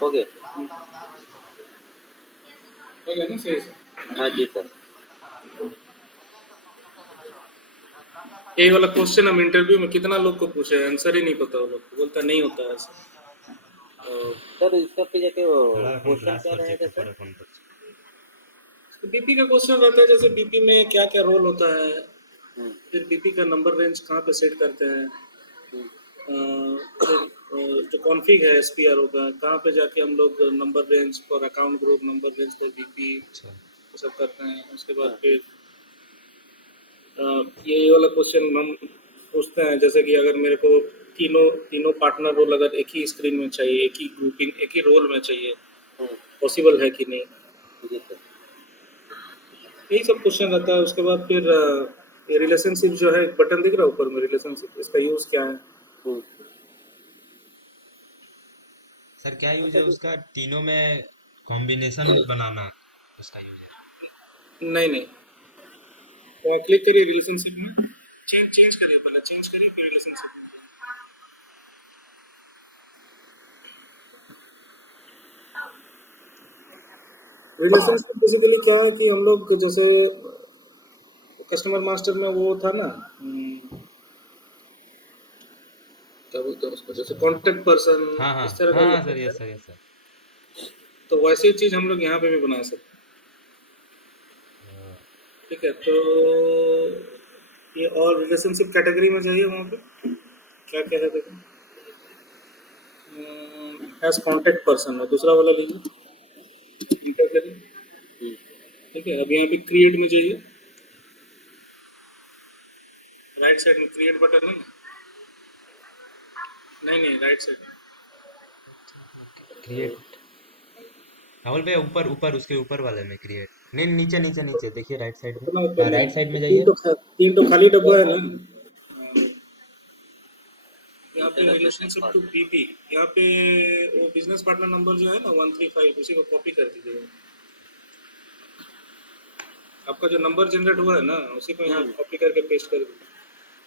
हो गया ना सही से? हाँ जी सर। यही वाला क्वेश्चन हम इंटरव्यू में कितना लोग को पूछे, आंसर ही नहीं पता, वो लोग को बोलता नहीं होता है ऐसा। सर इसका पे जाके थोड़ा अपन क्वेश्चन क्लास क्या पर चेक रहेगा कर सर? अपन पर। बीपी का क्वेश्चन रहता है, जैसे बीपी में क्या क्या रोल होता है, हम्म, फिर बीपी का नंबर रेंज कहाँ पे सेट करते हैं, हम्म, फिर जो कॉन्फ़िग है एसपीआरओ का, कहाँ पे जाके हम लोग number range for account group, number range for BP अच्छा ये सब करते हैं। उसके बाद हाँ फिर ये वाला क्वेश्चन हम पूछते हैं, जैसे कि अगर मेरे को तीनों तीनों पार्टनर रोल अगर एक ही स्क्रीन में चाहिए, एक ही ग्रुपिंग, एक ही रोल में चाहिए, हम्म, पॉसिबल है कि नहीं, जी सर। यही सब क्वेश्चन रहता है। उसके बाद फिर रिलेशनशिप जो है, एक बटन दिख रहा है ऊपर में, रिलेशनशिप, इसका यूज़ क्या है? हम्म, सर क्या यूज अच्छा है जी। उसका? तीनों में कॉम्बिनेशन बनाना उसका यूज है। नहीं नहीं, वहाँ क्लिक करिए रिलेशनशिप में, चेंज चेंज करिए, पहले चेंज करिए फिर रिलेशनशिप में। रिलेशनशिप बेसिकली क्या है कि हम लोग जैसे कस्टमर मास्टर में वो था ना, क्या बोलते हैं उसको, जैसे कस्टमर। कॉन्टेक्ट पर्सन, हाँ हाँ इस तरह का हाँ वो हाँ सर, होता यस है। Sir, yes sir. तो वैसे ही चीज़ हम लोग यहाँ पे भी बना सकते हैं। ठीक है, तो ये और रिलेशनशिप कैटेगरी में जाइए, वहाँ पे क्या क्या है देखो, एज कॉन्टेक्ट पर्सन है दूसरा वाला, लीजिए इंटर करिए। हम्म, ठीक है, अब यहाँ पे क्रिएट में जाइए, राइट साइड में क्रिएट बटन है ना? नहीं नहीं, राइट साइड में। क्रिएट। राहुल भैया ऊपर ऊपर, उसके ऊपर वाले में क्रिएट। नहीं, नीचे नीचे नीचे देखिए, राइट साइड में। उतना ऊपर हाँ, राइट साइड नहीं, में जाइए। तीन तो खाली डब्बा है ना। यहाँ पे inter business relationship to partner. BP, यहाँ पे वो बिजनेस पार्टनर नंबर जो है ना 135, उसी को कॉपी कर दीजिएगा। आपका जो नंबर जनरेट हुआ है ना, उसी को यहाँ हम्म, कॉपी करके पेस्ट कर दीजिए।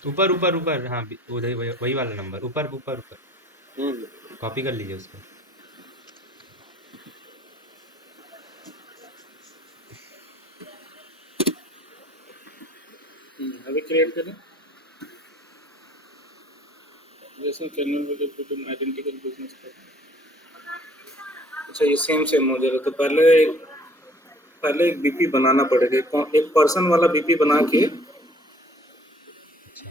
ऊपर ऊपर ऊपर, हाँ उधर वही वही वाला नंबर, ऊपर ऊपर ऊपर। हम्म, कॉपी कर लीजिए उसको। अभी क्रिएट करें, जैसे कैनन आइडेंटिकल बिजनेस का। अच्छा, ये सेम सेम हो जाएगा, तो पहले एक बीपी बनाना पड़ेगा, एक पर्सन वाला बीपी बना के। अच्छा।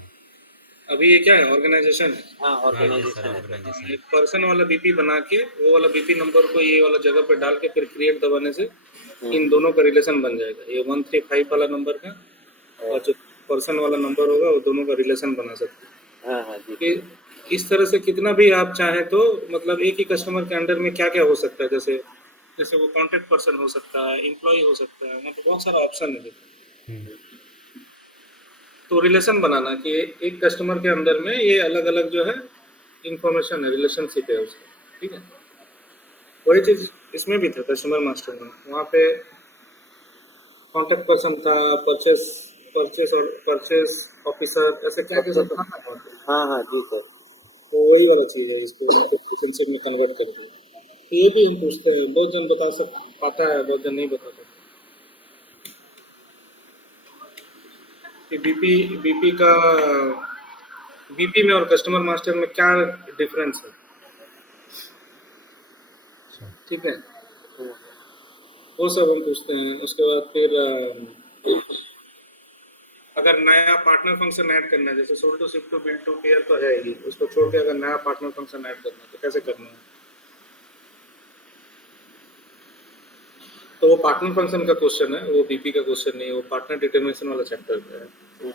अभी ये क्या है, ऑर्गेनाइजेशन है। हाँ हाँ यस सर, ऑर्गेनाइजेशन है सर। ऑर्गेनाइजेशन। एक पर्सन वाला बीपी बना के, वो वाला बीपी नंबर को ये वाला जगह पे डाल के फिर क्रिएट दबाने से हम्म, इन दोनों का रिलेशन बन जाएगा, ये 135 वाला नंबर का हाँ और जो पर्सन वाला नंबर होगा, वो दोनों का रिलेशन बना सकते हाँ हाँ जी हैं। सर। इस तरह से कितना भी आप चाहें तो, मतलब एक ही कस्टमर के अंडर में क्या क्या हो सकता है, जैसे जैसे वो कॉन्टेक्ट पर्सन हो सकता है, एम्प्लॉय हो सकता है, यहाँ पे बहुत सारा ऑप्शन है। हम्म। तो रिलेशन बनाना कि एक कस्टमर के अंदर में ये अलग अलग जो है इंफॉर्मेशन है, रिलेशनशिप है उसका। ठीक है, वही चीज़ इसमें भी था कस्टमर मास्टर में, वहाँ पे कॉन्टेक्ट पर्सन था, परचेस परचेस और परचेस ऑफिसर, ऐसे क्या क्या अच्छा सब सर। था ना वहाँ पे। हाँ हाँ जी सर। तो वही वाला चीज़ है, इसको रिलेशनशिप में कन्वर्ट कर दिया। तो ये भी हम पूछते हैं, बहुत जन बता सक पाता है, बहुत जन नहीं बता पाता कि बीपी का, बीपी में और कस्टमर मास्टर में क्या डिफरेंस है। अच्छा। ठीक है, हम्म, वो सब हम पूछते हैं। उसके बाद फिर अगर नया पार्टनर फंक्शन ऐड करना है, जैसे sold to ship to bill to payer तो है ही, उसको छोड़ के अगर नया पार्टनर फंक्शन ऐड करना है तो कैसे करना है। तो वो पार्टनर फंक्शन का क्वेश्चन है, वो बीपी का क्वेश्चन नहीं है, वो पार्टनर डिटर्मिनेशन वाला चैप्टर का है। हम्म,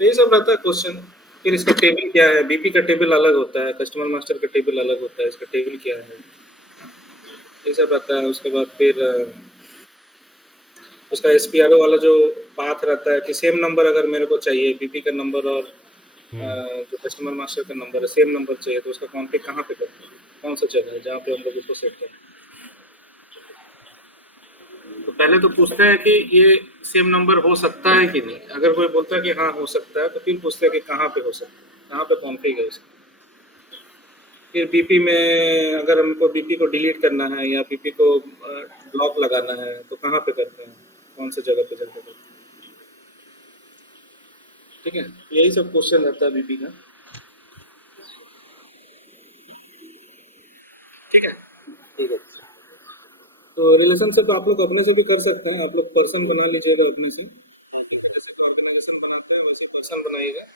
तो ये सब रहता है क्वेश्चन। फिर इसका टेबल क्या है, बीपी का टेबल अलग होता है, कस्टमर मास्टर का टेबल अलग होता है, इसका टेबल क्या है, ये सब रहता है। उसके बाद फिर उसका एसपीआरओ वाला जो पाथ रहता है कि सेम नंबर अगर मेरे को चाहिए, बीपी का नंबर और हम्म। जो कस्टमर मास्टर का नंबर है सेम नंबर चाहिए, तो उसका कॉन्फ़िग कहाँ पे करते हैं, कौन सा जगह है जहाँ पे हम लोग उसको सेट करें। तो पहले तो पूछते हैं कि ये सेम नंबर हो सकता है कि नहीं, अगर कोई बोलता है कि हाँ हो सकता है, तो फिर पूछते हैं कि कहाँ पे हो सकता है, कहाँ पे कॉन्फ़िग है उसका। फिर बीपी में अगर हमको बीपी को डिलीट करना है या बीपी को ब्लॉक लगाना है तो कहाँ पे करते हैं, कौन सी जगह पे जाकर करते हैं। ठीक है, यही सब क्वेश्चन रहता है बीपी का। ठीक है, ठीक है। तो रिलेशनशिप आप लोग अपने से भी कर सकते हैं, आप लोग पर्सन बना लीजिएगा अपने से। ठीक है, जैसे ऑर्गेनाइजेशन बनाते हैं वैसे पर्सन बनाइएगा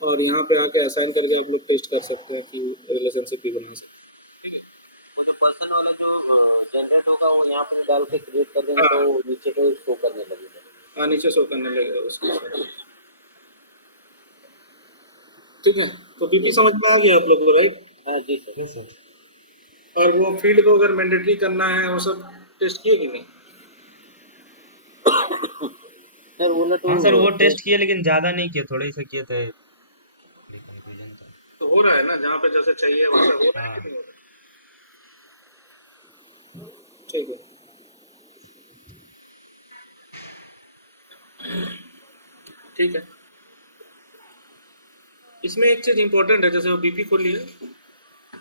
और यहाँ पे आके असाइन करके आप लोग टेस्ट कर सकते हैं कि रिलेशनशिप भी बना सकते हैं। ठीक है, वो जो पर्सन वाला जो जनरेट होगा वो यहाँ पे डाल के क्रिएट कर देंगे हाँ तो वो नीचे पे शो करने लगेगा। हाँ, नीचे शो करने लगेगा उसके साथ। ठीक है, तो बीपी समझ में आ गया आप लोग को, राइट? हाँ जी सर। Yes sir. और वो फील्ड को अगर मैंडेटरी करना है वो सब टेस्ट किए कि नहीं? सर वो ना तो हाँ सर, वो टेस्ट किए लेकिन ज्यादा नहीं किए, थोड़े ही से किए थे, कंफ्यूजन था। तो हो रहा है ना, जहाँ पे जैसे चाहिए वहाँ पे हो रहा है हाँ। कि नहीं हो रहा है? ठीक है, ठीक है। इसमें एक चीज इंपॉर्टेंट है, जैसे वो बीपी खोलिए,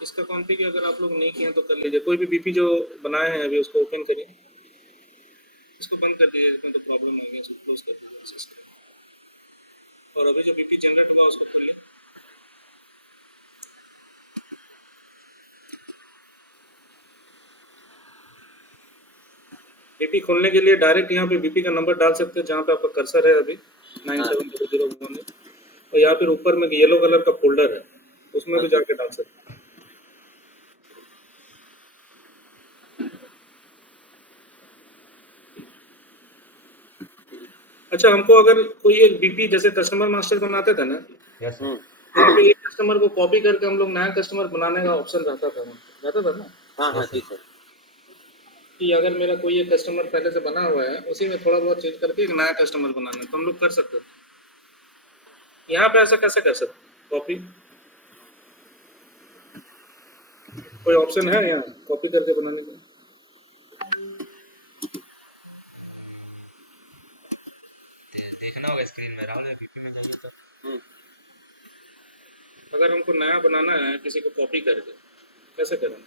इसका कॉन्फ़िग अगर आप लोग नहीं किए हैं तो कर लीजिए। कोई भी बीपी जो बनाए हैं अभी उसको ओपन करिए, इसको बंद कर दीजिए, इसमें तो प्रॉब्लम हो गया, इसको क्लोज कर दीजिए सिस्टम। और अभी जो बीपी जनरेट हुआ उसको खोलिए। बीपी खोलने के लिए डायरेक्ट यहाँ पे बीपी का नंबर डाल सकते हैं जहाँ पे आपका कर्सर है अभी 9700 और यहाँ फिर ऊपर में येलो कलर का फोल्डर है, उसमें भी जाके डाल सकते हैं। अच्छा, हमको अगर कोई एक बीपी जैसे कस्टमर मास्टर बनाते थे ना, यस सर। तो वहाँ पे एक कस्टमर को कॉपी करके हम लोग नया कस्टमर बनाने का ऑप्शन रहता था ना, हाँ हाँ यस जी सर। सर। कि अगर मेरा कोई एक कस्टमर पहले से बना हुआ है उसी में थोड़ा बहुत चेंज करके एक नया कस्टमर बनाना है तो हम लोग कर सकते थे। यहाँ पे ऐसा कैसे कर सकते, कॉपी कोई ऑप्शन है यहाँ कॉपी करके बनाने का? देखना होगा स्क्रीन में, राहुल बीपी में जाइए तो। अगर हमको नया बनाना है किसी को कॉपी करके, कैसे करें?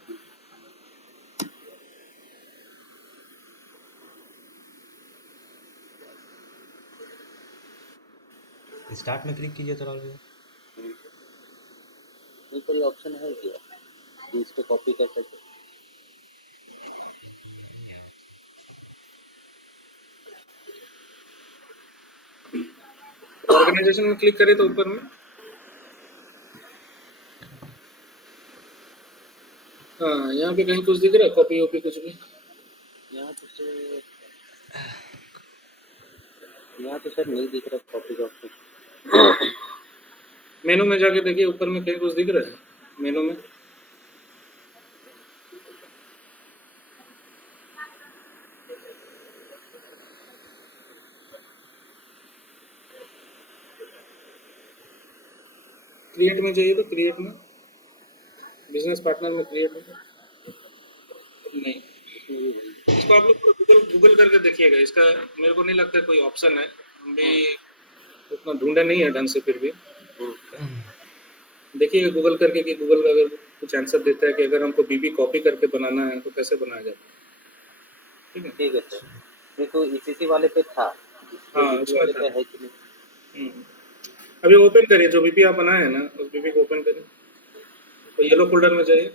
स्टार्ट में क्लिक कीजिए तो राहुल भैया। नहीं कोई ऑप्शन है क्या कि इसको कॉपी कर सके? ऑर्गेनाइजेशन में क्लिक करें तो ऊपर में हाँ, यहाँ पे कहीं कुछ दिख रहा है कॉपी वॉपी कुछ भी? यहाँ तो सर नहीं दिख रहा कॉपी का ऑप्शन। मेनू में जाके देखिए ऊपर में कहीं कुछ दिख रहा है मेनू में? क्रिएट में जाइए तो क्रिएट में, बिजनेस पार्टनर में क्रिएट में नहीं, इसको आप लोग गूगल गूगल करके देखिएगा, इसका मेरे को नहीं लगता कोई ऑप्शन है, हम भी उतना ढूंढे नहीं है ढंग से, फिर भी देखिएगा गूगल करके कि गूगल अगर कुछ आंसर देता है कि अगर हमको बीबी कॉपी करके बनाना है तो कैसे बनाया जाए। ठीक है, ठीक है सर। नहीं तो ईसीसी वाले पे था, हाँ बीपी उसमें वाले था। पे है कि नहीं? अभी ओपन करिए जो बीपी आप बनाए हैं ना, उस बीपी को ओपन करिए तो येलो फोल्डर में जाइए।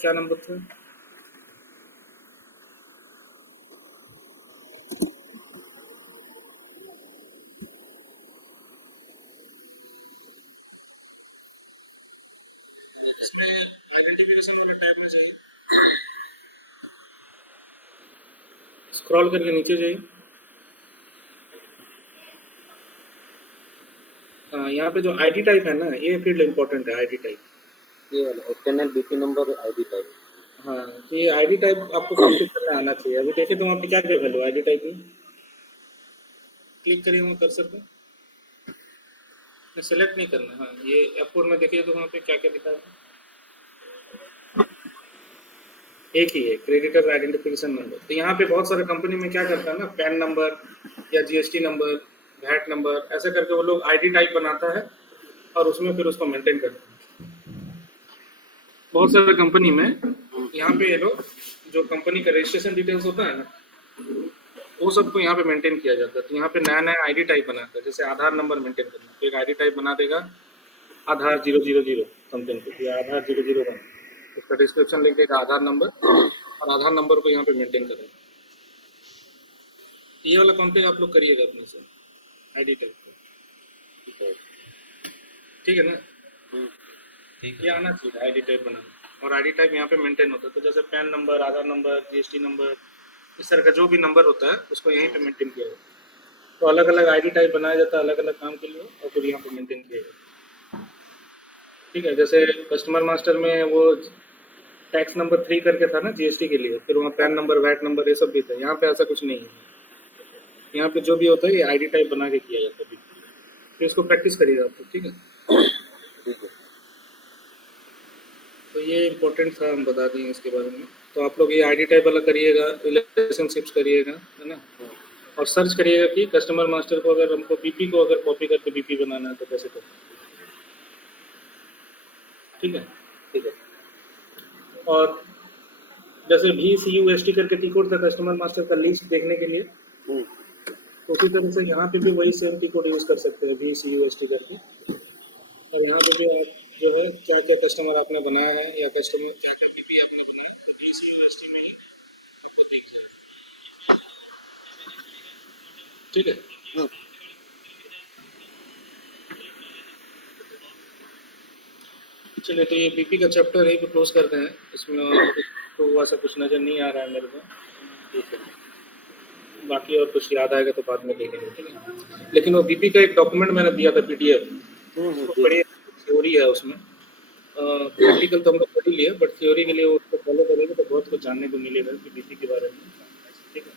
क्या नंबर था? इसमें आइडेंटिफिकेशन वाले टैब में जाइए, स्क्रॉल करके नीचे जाइए। हाँ, यहाँ पे जो आईडी टाइप है ना, ये फील्ड इंपॉर्टेंट है, आईडी टाइप। ये वाला external BP number ID type. हाँ, तो ये आईडी टाइप आपको कॉपी करना आना चाहिए। अभी देखिए तो वहाँ पे क्या क्या वैल्यू आईडी टाइप में, क्लिक करिए वहाँ कर्सर पे, सेलेक्ट नहीं करना। हाँ, ये F4 में देखिए तो वहाँ पे क्या क्या दिखा है, एक ही है क्रेडिटर आइडेंटिफिकेशन नंबर। तो यहाँ पे बहुत सारे कंपनी में क्या करता है ना, पैन नंबर या जीएसटी नंबर वैट नंबर, ऐसे करके वो लोग आईडी टाइप बनाता है और उसमें फिर उसको मेंटेन करते हैं। बहुत सारे कंपनी में यहाँ पे ये लोग जो कंपनी का रजिस्ट्रेशन डिटेल्स होता है ना, वो सबको यहाँ पे मेंटेन किया जाता है। तो यहाँ पे नया नया आईडी टाइप बनाता है, जैसे आधार नंबर मेंटेन करना, तो एक आईडी टाइप बना देगा आधार 000 समथिंग को, या आधार 001, उसका डिस्क्रिप्शन लिख देगा आधार नंबर, और आधार नंबर को यहाँ पे मेंटेन करेगा। ये वाला कॉन्फ़िग आप लोग करिएगा अपने से आईडी टाइप को, ठीक है। ठीक है ना। ठीक ये है। आना चाहिए आईडी टाइप बनाना, और आईडी टाइप यहाँ पे मेंटेन होता है। तो जैसे पैन नंबर, आधार नंबर, जीएसटी नंबर, इस तरह का जो भी नंबर होता है उसको यहीं पे मेंटेन किया जाता है। तो अलग अलग आईडी टाइप बनाया जाता है अलग अलग काम के लिए, और फिर यहाँ पे मेंटेन किया जाता है। ठीक है, जैसे कस्टमर मास्टर में वो टैक्स नंबर 3 करके था ना जीएसटी के लिए, फिर वहाँ पैन नंबर, वैट नंबर, ये सब भी था। यहाँ पे ऐसा कुछ नहीं है। यहाँ पे जो भी होता है ये आईडी टाइप बना के किया जाता है। फिर इसको प्रैक्टिस करिएगा आप लोग, ठीक है। ठीक है। तो ये इम्पोर्टेंट था, हम बता दिए इसके बारे में। तो आप लोग ये आईडी टाइप वाला करिएगा, रिलेशनशिप्स करिएगा, है ना। और सर्च करिएगा कि कस्टमर मास्टर को अगर हमको बीपी को अगर कॉपी करके बीपी बनाना है तो कैसे करें, ठीक है। ठीक है। और जैसे VCUST करके टी कोड था कस्टमर मास्टर का लिस्ट देखने के लिए, तो उसी तरह से यहाँ पे भी वही सेम टी कोड यूज़ कर सकते हैं VCUST करके। और यहाँ पे जो आप जो है क्या क्या कस्टमर आपने बनाया है या कस्टमर क्या क्या बीपी आपने बनाया, तो VCUST में ही आपको दिख जाएगा, ठीक है। चलिए, तो ये बीपी का चैप्टर यहीं पे क्लोज करते हैं। इसमें और तो ऐसा कुछ नज़र नहीं आ रहा है मेरे को, ठीक है। बाकी और कुछ याद आएगा तो बाद में देखेंगे, ठीक है। लेकिन वो बीपी का एक डॉक्यूमेंट मैंने दिया था PDF, उसको पढ़िए, थ्योरी है उसमें। प्रैक्टिकल तो हम लोग पढ़ ही लिए, बट थ्योरी के लिए उसको फॉलो करेंगे तो बहुत कुछ जानने को मिलेगा कि बीपी के बारे में, ठीक है।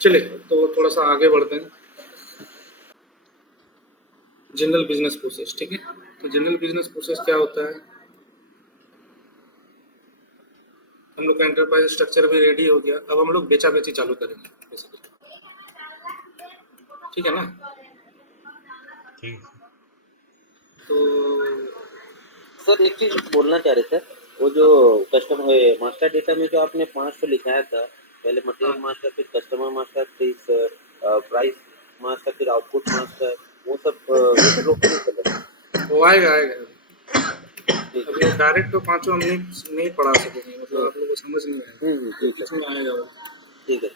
चलिए, तो थोड़ा सा आगे बढ़ते हैं। जनरल बिजनेस प्रोसेस, ठीक है। तो जनरल बिजनेस प्रोसेस क्या होता है, हम लोग का एंटरप्राइज स्ट्रक्चर भी रेडी हो गया। अब हम लोग बेचा बेची चालू करेंगे basically, ठीक है ना। ठीक है। तो सर एक चीज बोलना चाह रहे थे, वो जो कस्टमर मास्टर डेटा में जो आपने 500 लिखाया था, पहले मटेरियल मास्टर, फिर कस्टमर मास्टर, फिर प्राइस मास्टर, फिर आउटपुट मास्टर, वो सब फ्लो नहीं चला। वो आएगा आएगा। ठीक अभी डायरेक्ट तो पांचों हम नहीं पढ़ा सकेंगे, मतलब आप लोगों को समझ नहीं आएगा, ठीक है। इसमें आएगा वो। ठीक है।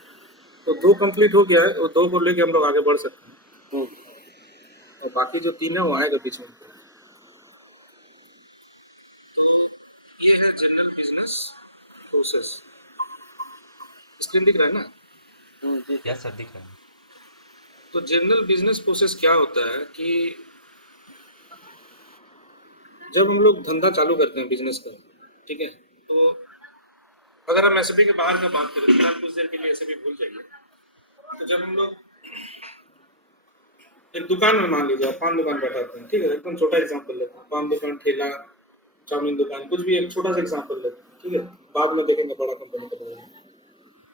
तो 2 कंप्लीट हो गया है, वो 2 को लेके हम लोग आगे बढ़ सकते हैं, हम्म, और बाकी जो 3 है वो आएगा बीच में। ये है जनरल बिजनेस प्रोसेस, स्क्रीन दिख रहा है ना। जी या सर दिख रहा है। तो जनरल बिजनेस प्रोसेस क्या होता है कि जब हम लोग धंधा चालू करते हैं बिजनेस का, ठीक है, तो अगर हम एसएपी के बाहर का बात करें, फिलहाल कुछ देर के लिए एसएपी भूल जाइए। तो जब हम लोग एक दुकान में, मान लीजिए आप पान दुकान बैठाते हैं, ठीक है, एकदम छोटा एग्जांपल लेते हैं, पान दुकान, ठेला, चाउमीन दुकान, कुछ भी एक छोटा सा एग्जांपल लेते हैं, ठीक है, बाद में देखेंगे बड़ा कंपनी का बारे में।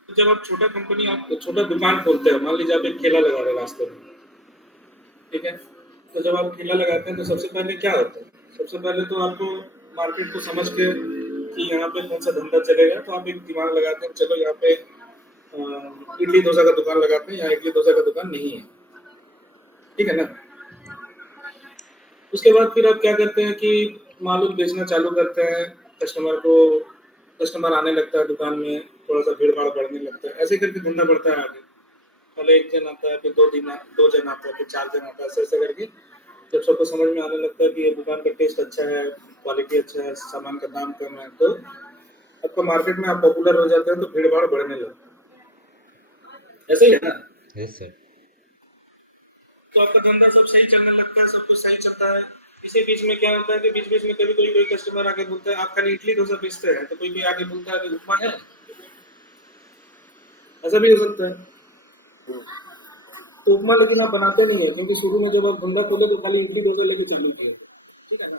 तो जब आप छोटा कंपनी, आप छोटा दुकान खोलते हैं, मान लीजिए आप एक ठेला लगा रहे हैं रास्ते में, ठीक है। तो जब आप ठेला लगाते हैं तो सबसे पहले क्या होता है, सबसे पहले तो आपको मार्केट को समझ के कि यहाँ पे कौन सा धंधा चलेगा, तो आप एक दिमाग लगाते हैं, चलो यहाँ पे इडली डोसा का दुकान लगाते हैं, यहाँ इडली डोसा का दुकान नहीं है, ठीक है ना। उसके बाद फिर आप क्या करते हैं कि मालूम बेचना चालू करते हैं, कस्टमर आने लगता है दुकान में, थोड़ा सा भीड़ भाड़ बढ़ने लगता है, ऐसे करके धंधा बढ़ता है आगे। पहले 1 जन आता है, फिर 2 जन आता है, फिर 4 जन आता है, ऐसे ऐसे करके जब सबको समझ में आने लगता है कि ये दुकान का टेस्ट अच्छा है, क्वालिटी अच्छा है, सामान का दाम कम है, तो आपका मार्केट में आप पॉपुलर हो जाते हैं, तो भीड़ भाड़ बढ़ने लगता है, ऐसे ही है ना। Yes sir. तो आपका धंधा सब सही चलने लगता है, सब कुछ सही चलता है। इसी बीच में क्या होता है कि बीच बीच में कभी कोई कस्टमर आके बोलता है, आप खाली इडली डोसा बेचते हैं, तो कोई आके बोलता है कि उपमा है, ऐसा भी हो सकता है। तो उपमा लेकिन आप बनाते नहीं है, क्योंकि शुरू में जब आप धंधा खोले तो खाली इडली डोसा लेके चालू किया, ठीक है ना।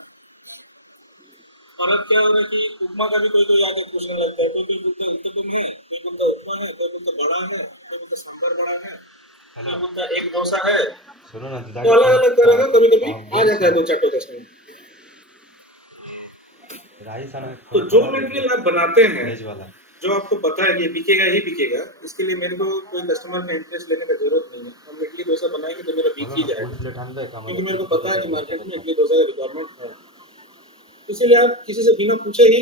और अब क्या हो रहा है कि उपमा का भी कोई आके पूछने लगता है, कोई बोलते नहीं, कोई बोलता उपमा है, कोई बोलते बड़ा है, कोई तो सांभर बड़ा है, कोई बोलता है एक डोसा है। सुनो ना तो अलग अलग तरह का कभी कभी आ जाता है दो चार कस्टमर। राइस आना तो थोड़ा जो थोड़ा मटेरियल आप बनाते हैं, वेज वाला जो आपको पता है कि ये बिकेगा ही बिकेगा, इसके लिए मेरे को कोई कस्टमर का इंटरेस्ट लेने का जरूरत नहीं है। हम इडली डोसा बनाएंगे तो मेरा बिक बोलो ही ना फुल जाएगा, प्लेट आन का क्योंकि मेरे को मतलब पता है कि फुल मार्केट में प्लेट इडली डोसा का रिक्वायरमेंट है। इसीलिए आप किसी से बिना पूछे ही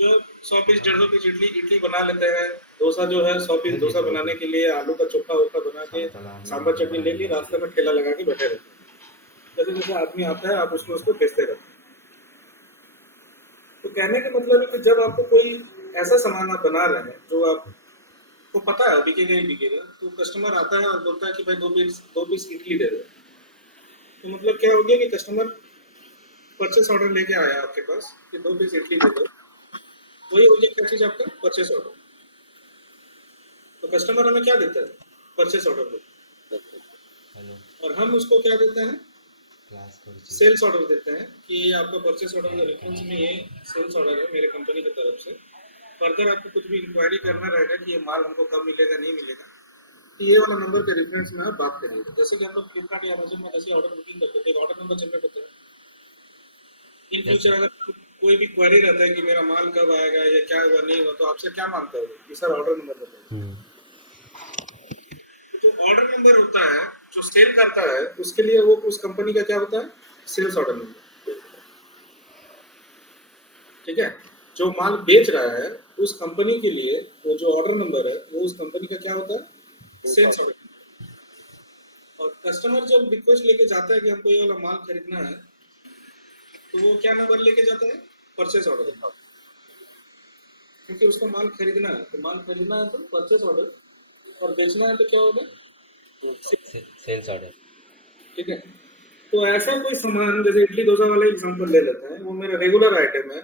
जो 100 पीस 150 पीस इडली इडली बना लेते हैं। डोसा जो है 100 पीस डोसा बनाने के लिए आलू का चोखा वोखा बना के सांभर चटनी ले ली, रास्ते में ठेला लगा के बैठे रहते हैं। जैसे जैसे आदमी आता है आप उसको उसको बेचते रहते हैं। तो कहने का मतलब है कि जब आपको कोई ऐसा सामान आप बना रहे हैं जो आपको पता है बिकेगा ही बिकेगा, तो कस्टमर आता है और बोलता है कि भाई दो पीस इडली दे दो। तो मतलब क्या हो गया कि कस्टमर परचेस ऑर्डर लेके आया आपके पास कि 2 पीस इडली दे दो। वही हो गया क्या चीज आपका परचेस ऑर्डर। तो कस्टमर हमें क्या देता है? परचेस ऑर्डर देता हेलो है, और हम उसको क्या देते हैं? क्लास परचेज सेल्स ऑर्डर देते हैं कि ये आपका परचेस ऑर्डर का रेफरेंस में ये सेल्स ऑर्डर है मेरे कंपनी की तरफ से। फर्दर आपको कुछ भी इंक्वायरी करना रहेगा कि ये माल हमको कब मिलेगा नहीं मिलेगा, तो ये वाला नंबर के रेफरेंस में आप बात करिएगा। जैसे कि हम लोग फ्लिपकार्ट या अमेजन में जैसे ऑर्डर बुकिंग करते थे, ऑर्डर नंबर जनरेट होता है। इन यस फ्यूचर अगर कोई भी क्वेरी रहता है कि मेरा माल कब आएगा या क्या हुआ नहीं हुआ, तो आपसे क्या मांगता है कि सर ऑर्डर नंबर बताइए। जो ऑर्डर नंबर होता है जो सेल करता है उसके लिए वो उस कंपनी का क्या होता है? Sales order number. ठीक है, जो माल बेच रहा है उस कंपनी के लिए वो जो ऑर्डर नंबर है वो उस कंपनी का क्या होता है? Sales order number. और कस्टमर जब रिक्वेस्ट लेके जाता है कि हमको ये वाला माल खरीदना है, तो वो क्या नंबर लेके जाता है? Purchase order number. क्योंकि उसको माल खरीदना है, तो माल खरीदना है तो परचेस ऑर्डर, और बेचना है तो क्या होगा? सेल्स ऑर्डर ठीक है। तो ऐसा कोई सामान जैसे इडली डोसा वाला एग्जांपल ले लेते हैं, वो मेरा रेगुलर आइटम है,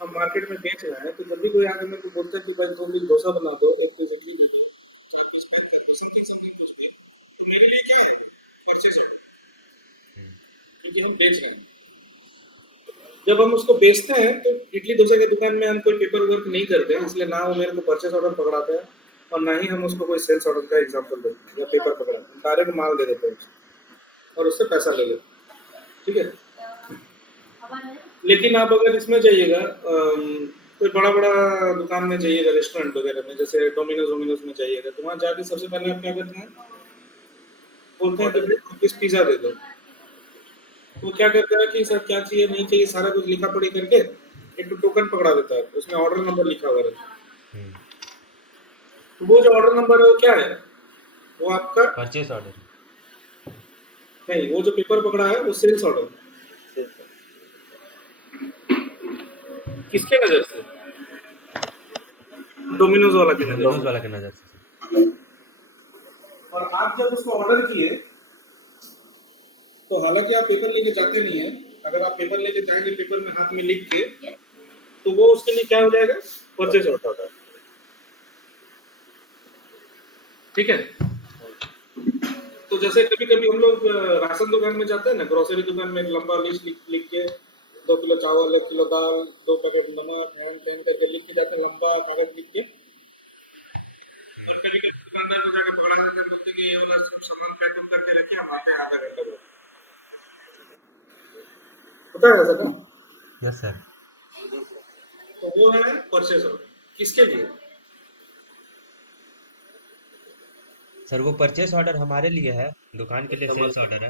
हम मार्केट में बेच रहे हैं। तो जब भी कोई आके मेरे को बोलता है कि भाई 2 पीस डोसा बना दो, 1 पीस इडली दे दो, 4 पीस पैक कर दो, समथिंग समथिंग कुछ भी, तो मेरे लिए क्या है? परचेस ऑर्डर, क्योंकि हम बेच रहे हैं। जब हम उसको बेचते हैं तो इडली डोसा की दुकान में हम कोई पेपर वर्क नहीं करते हैं, इसलिए ना वो मेरे को परचेस ऑर्डर पकड़ाते हैं और ना ही हम उसको कोई सेल्स ऑर्डर का एग्जांपल देते हैं या पेपर पकड़ाते हैं। डायरेक्ट माल दे देते हैं और उससे पैसा ले लेते हैं। ठीक है। लेकिन आप अगर इसमें जाइएगा, कोई बड़ा बड़ा दुकान में जाइएगा, रेस्टोरेंट वगैरह में, जैसे डोमिनोज वोमिनोज में जाइएगा, तो वहाँ जाके सबसे पहले आप क्या करते हैं? बोलते हैं कि भाई 2 पीस पिज्जा दे दो। वो क्या करता है कि सर क्या चाहिए नहीं चाहिए सारा कुछ लिखा पढ़ी करके एक तो टोकन पकड़ा देता है, उसमें ऑर्डर नंबर लिखा हुआ रहता है। तो वो जो ऑर्डर नंबर है वो क्या है? वो आपका परचेज ऑर्डर नहीं, वो जो पेपर पकड़ा है वो सेल्स ऑर्डर। किसके नजर से? डोमिनोज वाला की नजर डोमिनोज से। वाला की नज़र से और आप जब उसको ऑर्डर किए तो हालांकि आप पेपर लेके जाते नहीं है, अगर आप पेपर लेके जाएंगे पेपर में हाथ में लिख के, तो वो उसके लिए क्या हो जाएगा? Purchase order. ठीक है। तो जैसे कभी कभी हम लोग राशन दुकान में जाते हैं ना, ग्रोसरी दुकान में एक लंबा लिस्ट लिख के 2 किलो चावल, 1 किलो दाल, 2 पैकेट नमक, नॉन कहीं करके लिख के जाते हैं, लंबा कागज लिख के। और कभी कभी दुकानदार को जाके पकड़ा देते हैं, बोलते हैं कि ये वाला सब सामान पैक करके रखिए, हम आते हैं आधा घंटा में। पता है ऐसा ना? यस सर तो वो है परचेज ऑर्डर। किसके लिए? सर वो परचेस ऑर्डर हमारे लिए है दुकान के लिए सेल्स ऑर्डर है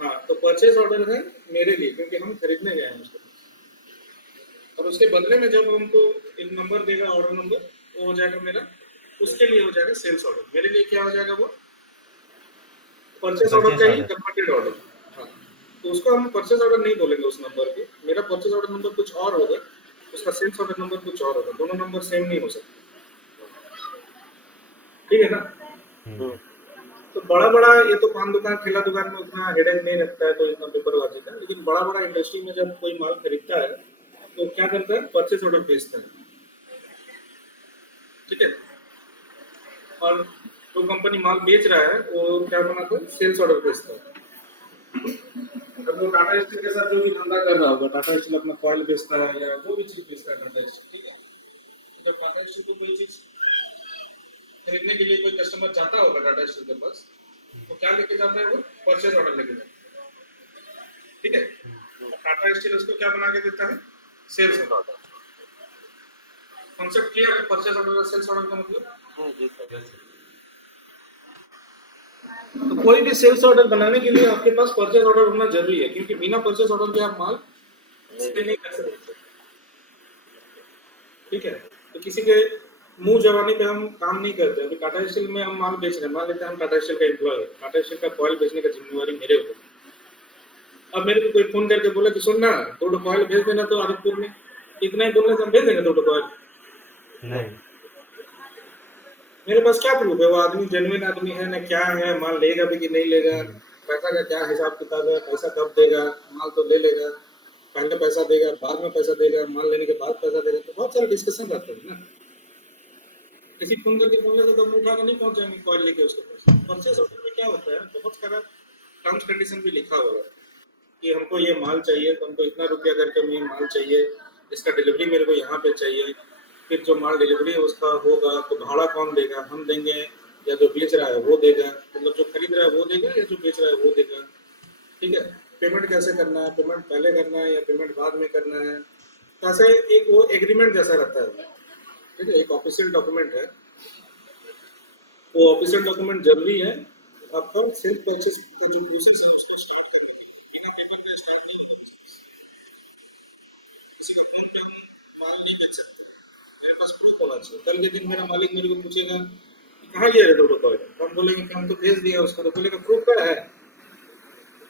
हाँ, तो परचेज ऑर्डर है मेरे लिए, क्योंकि हम खरीदने गए हैं उसको, और उसके बदले में जब हमको एक नंबर देगा ऑर्डर नंबर, वो हो जाएगा मेरा, उसके लिए हो जाएगा सेल्स ऑर्डर। मेरे लिए क्या हो जाएगा? वो परचेस ऑर्डर परचेस का ही ऑर्डर कन्वर्टेड ऑर्डर। हाँ, तो उसको हम परचेस ऑर्डर नहीं बोलेंगे उस नंबर को। मेरा परचेस ऑर्डर नंबर कुछ और होगा, उसका सेल्स ऑर्डर नंबर कुछ और होगा, दोनों नंबर सेम नहीं हो सकते। ठीक है ना? तो बड़ा बड़ा ये तो पान दुकान ठेला दुकान में उतना हेडेक नहीं रखता है, तो इतना पेपरबाजी का। लेकिन बड़ा बड़ा इंडस्ट्री में जब कोई माल खरीदता है तो क्या करता है? परचेस ऑर्डर भेजता है। ठीक है। और जो कंपनी माल बेच रहा है वो क्या बनाता है? सेल्स ऑर्डर भेजता है। अब वो टाटा स्टील के साथ जो भी धंधा कर रहा होगा, टाटा स्टील अपना कॉइल बेचता है या जो भी चीज बेचता है टाटा स्टील, ठीक है, तो टाटा स्टील की कोई चीज खरीदने के लिए कोई कस्टमर जाता होगा टाटा स्टील के पास, तो क्या लेके जाता है वो? परचेज ऑर्डर लेके जाता है, ठीक है। टाटा स्टील उसको क्या बना के देता है? Sales order. कॉन्सेप्ट क्लियर है? परचेज ऑर्डर और सेल्स ऑर्डर का मतलब। जी सर। तो कोई भी सेल्स ऑर्डर बनाने के लिए आपके पास परचेज ऑर्डर होना जरूरी है, क्योंकि बिना परचेज ऑर्डर के आप माल सेल नहीं कर सकते, ठीक है। तो किसी के मुंह जवानी पे हम काम नहीं करते। अभी टाटा स्टील में हम माल बेच रहे हैं, मान लेते हैं हम टाटा स्टील का एम्प्लॉय है, टाटा स्टील का कॉयल बेचने का जिम्मेवारी मेरे ऊपर। अब मेरे को कोई फोन करके बोला कि सुन ना 2 कॉयल भेज देना, तो आदितपुर में इतना ही बोलने से हम भेज देंगे 2 कॉयल? नहीं। मेरे पास क्या प्रूफ है वो आदमी जेन्युइन आदमी है ना, क्या है, माल लेगा भी कि नहीं लेगा, पैसा का क्या हिसाब किताब है, पैसा कब देगा, माल तो ले लेगा, पहले पैसा देगा बाद में पैसा देगा, माल लेने के बाद पैसा देगा, तो बहुत सारे डिस्कशन रहते हैं ना। किसी फोन करके बोल लेगा तो हम उठा के नहीं पहुंच जाएंगे कॉल लेके उसके पास। परचेज ऑर्डर में क्या होता है, बहुत सारा टर्म्स कंडीशन भी लिखा हुआ है कि हमको ये माल चाहिए तो हमको इतना रुपया करके हमें माल चाहिए, इसका डिलीवरी मेरे को यहाँ पे चाहिए, फिर जो माल डिलीवरी है उसका होगा तो भाड़ा कौन देगा, हम देंगे या जो बेच रहा है वो देगा, मतलब जो खरीद रहा है वो देगा या जो बेच रहा है वो देगा, ठीक है। पेमेंट कैसे करना है, पेमेंट पहले करना है या पेमेंट बाद में करना है, तो ऐसे एक वो एग्रीमेंट जैसा रहता है, ठीक है। एक ऑफिशियल डॉक्यूमेंट है, वो ऑफिशियल डॉक्यूमेंट जरूरी है। आपका सेल्फ परचेज की जो प्रोसेस है उसको बिना पेपर के स्टार्ट नहीं होगा। किसी का फोन पे हम माल नहीं बेच सकते, मेरे पास प्रूफ होना चाहिए। कल के दिन मेरा मालिक मेरे को पूछेगा कि कहाँ गया रे 2 कॉइन, तो हम बोलेंगे कि हम तो भेज दिया उसको, तो बोलेगा प्रूफ क्या है,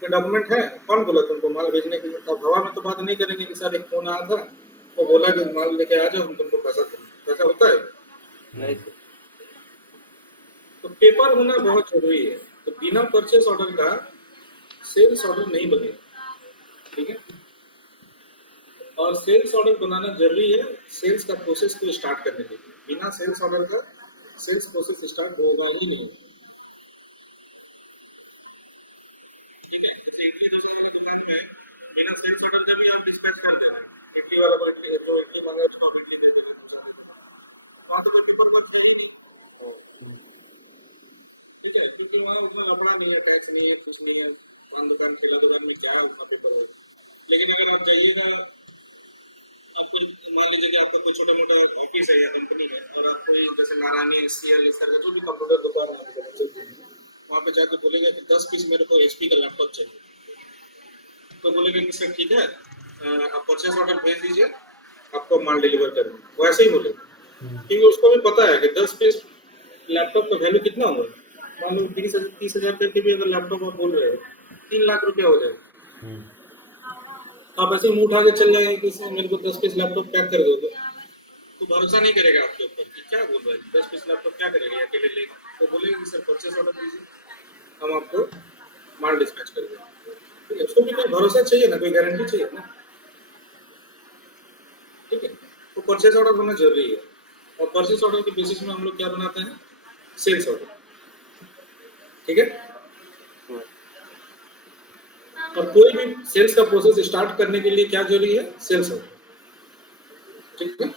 कोई डॉक्यूमेंट है, कौन बोला तुमको माल भेजने के लिए? तो हवा में तो बात नहीं करेंगे कि सर एक फोन आया था वो बोला कि माल लेके आ जाओ हम तुमको पैसा देंगे, ऐसा होता है? नहीं सर। तो पेपर होना बहुत जरूरी है। तो बिना परचेस ऑर्डर का सेल्स ऑर्डर नहीं बनेगा, ठीक है। और सेल्स ऑर्डर बनाना जरूरी है सेल्स का प्रोसेस को स्टार्ट करने के लिए। बिना सेल्स ऑर्डर का सेल्स प्रोसेस स्टार्ट होगा ही नहीं, ठीक है। जैसे इडली डोसा वाले दुकान में बिना सेल्स ऑर्डर के भी आप डिस्पैच कर दे रहे हैं, इडली वाला को इडली जो इडली मांगा उसको आप इडली दे दे रहे हैं, वहाँ तो कोई पेपर वर्क है ही नहीं, ठीक है। क्योंकि वहाँ उतना लफड़ा नहीं है, टैक्स नहीं है, कुछ नहीं है, पान दुकान ठेला दुकान में क्या उतना पेपर है। लेकिन अगर आप जाइएगा, आपको मान लीजिए कि आपका कोई छोटा मोटा ऑफिस है या कंपनी है और आप कोई जैसे नारायणी एससीएल इस तरह का जो भी कंप्यूटर दुकान है आपको, वहाँ पे जाके बोलेगा कि 10 पीस मेरे को एचपी का लैपटॉप चाहिए, तो बोलेगा कि सर ठीक है आप परचेस ऑर्डर भेज दीजिए आपको माल डिलीवर करूँगा, वो ऐसे ही बोलेगा। क्योंकि उसको भी पता है कि 10 पीस लैपटॉप का वैल्यू कितना होगा, मान लो 30,000 करके भी अगर लैपटॉप आप बोल रहे हो 3 लाख रुपया हो जाएगा। आप ऐसे ही मुंह उठा के चल जाएंगे कि सर मेरे को 10 पीस लैपटॉप पैक कर दो, तो भरोसा नहीं करेगा आपके ऊपर कि क्या बोल रहा है, 10 पीस लैपटॉप क्या करेगा अकेले लेगा, तो बोलेगा कि सर परचेस ऑर्डर दीजिए हम आपको माल डिस्पैच कर देंगे, ठीक है। उसको भी कोई भरोसा चाहिए ना, कोई गारंटी चाहिए ना, ठीक है। तो परचेस ऑर्डर होना जरूरी है। और परचेस ऑर्डर के बेसिस में हम लोग क्या बनाते हैं, सेल्स ऑर्डर, ठीक है। और कोई भी सेल्स का प्रोसेस स्टार्ट करने के लिए क्या जरूरी है, सेल्स ऑर्डर, ठीक है।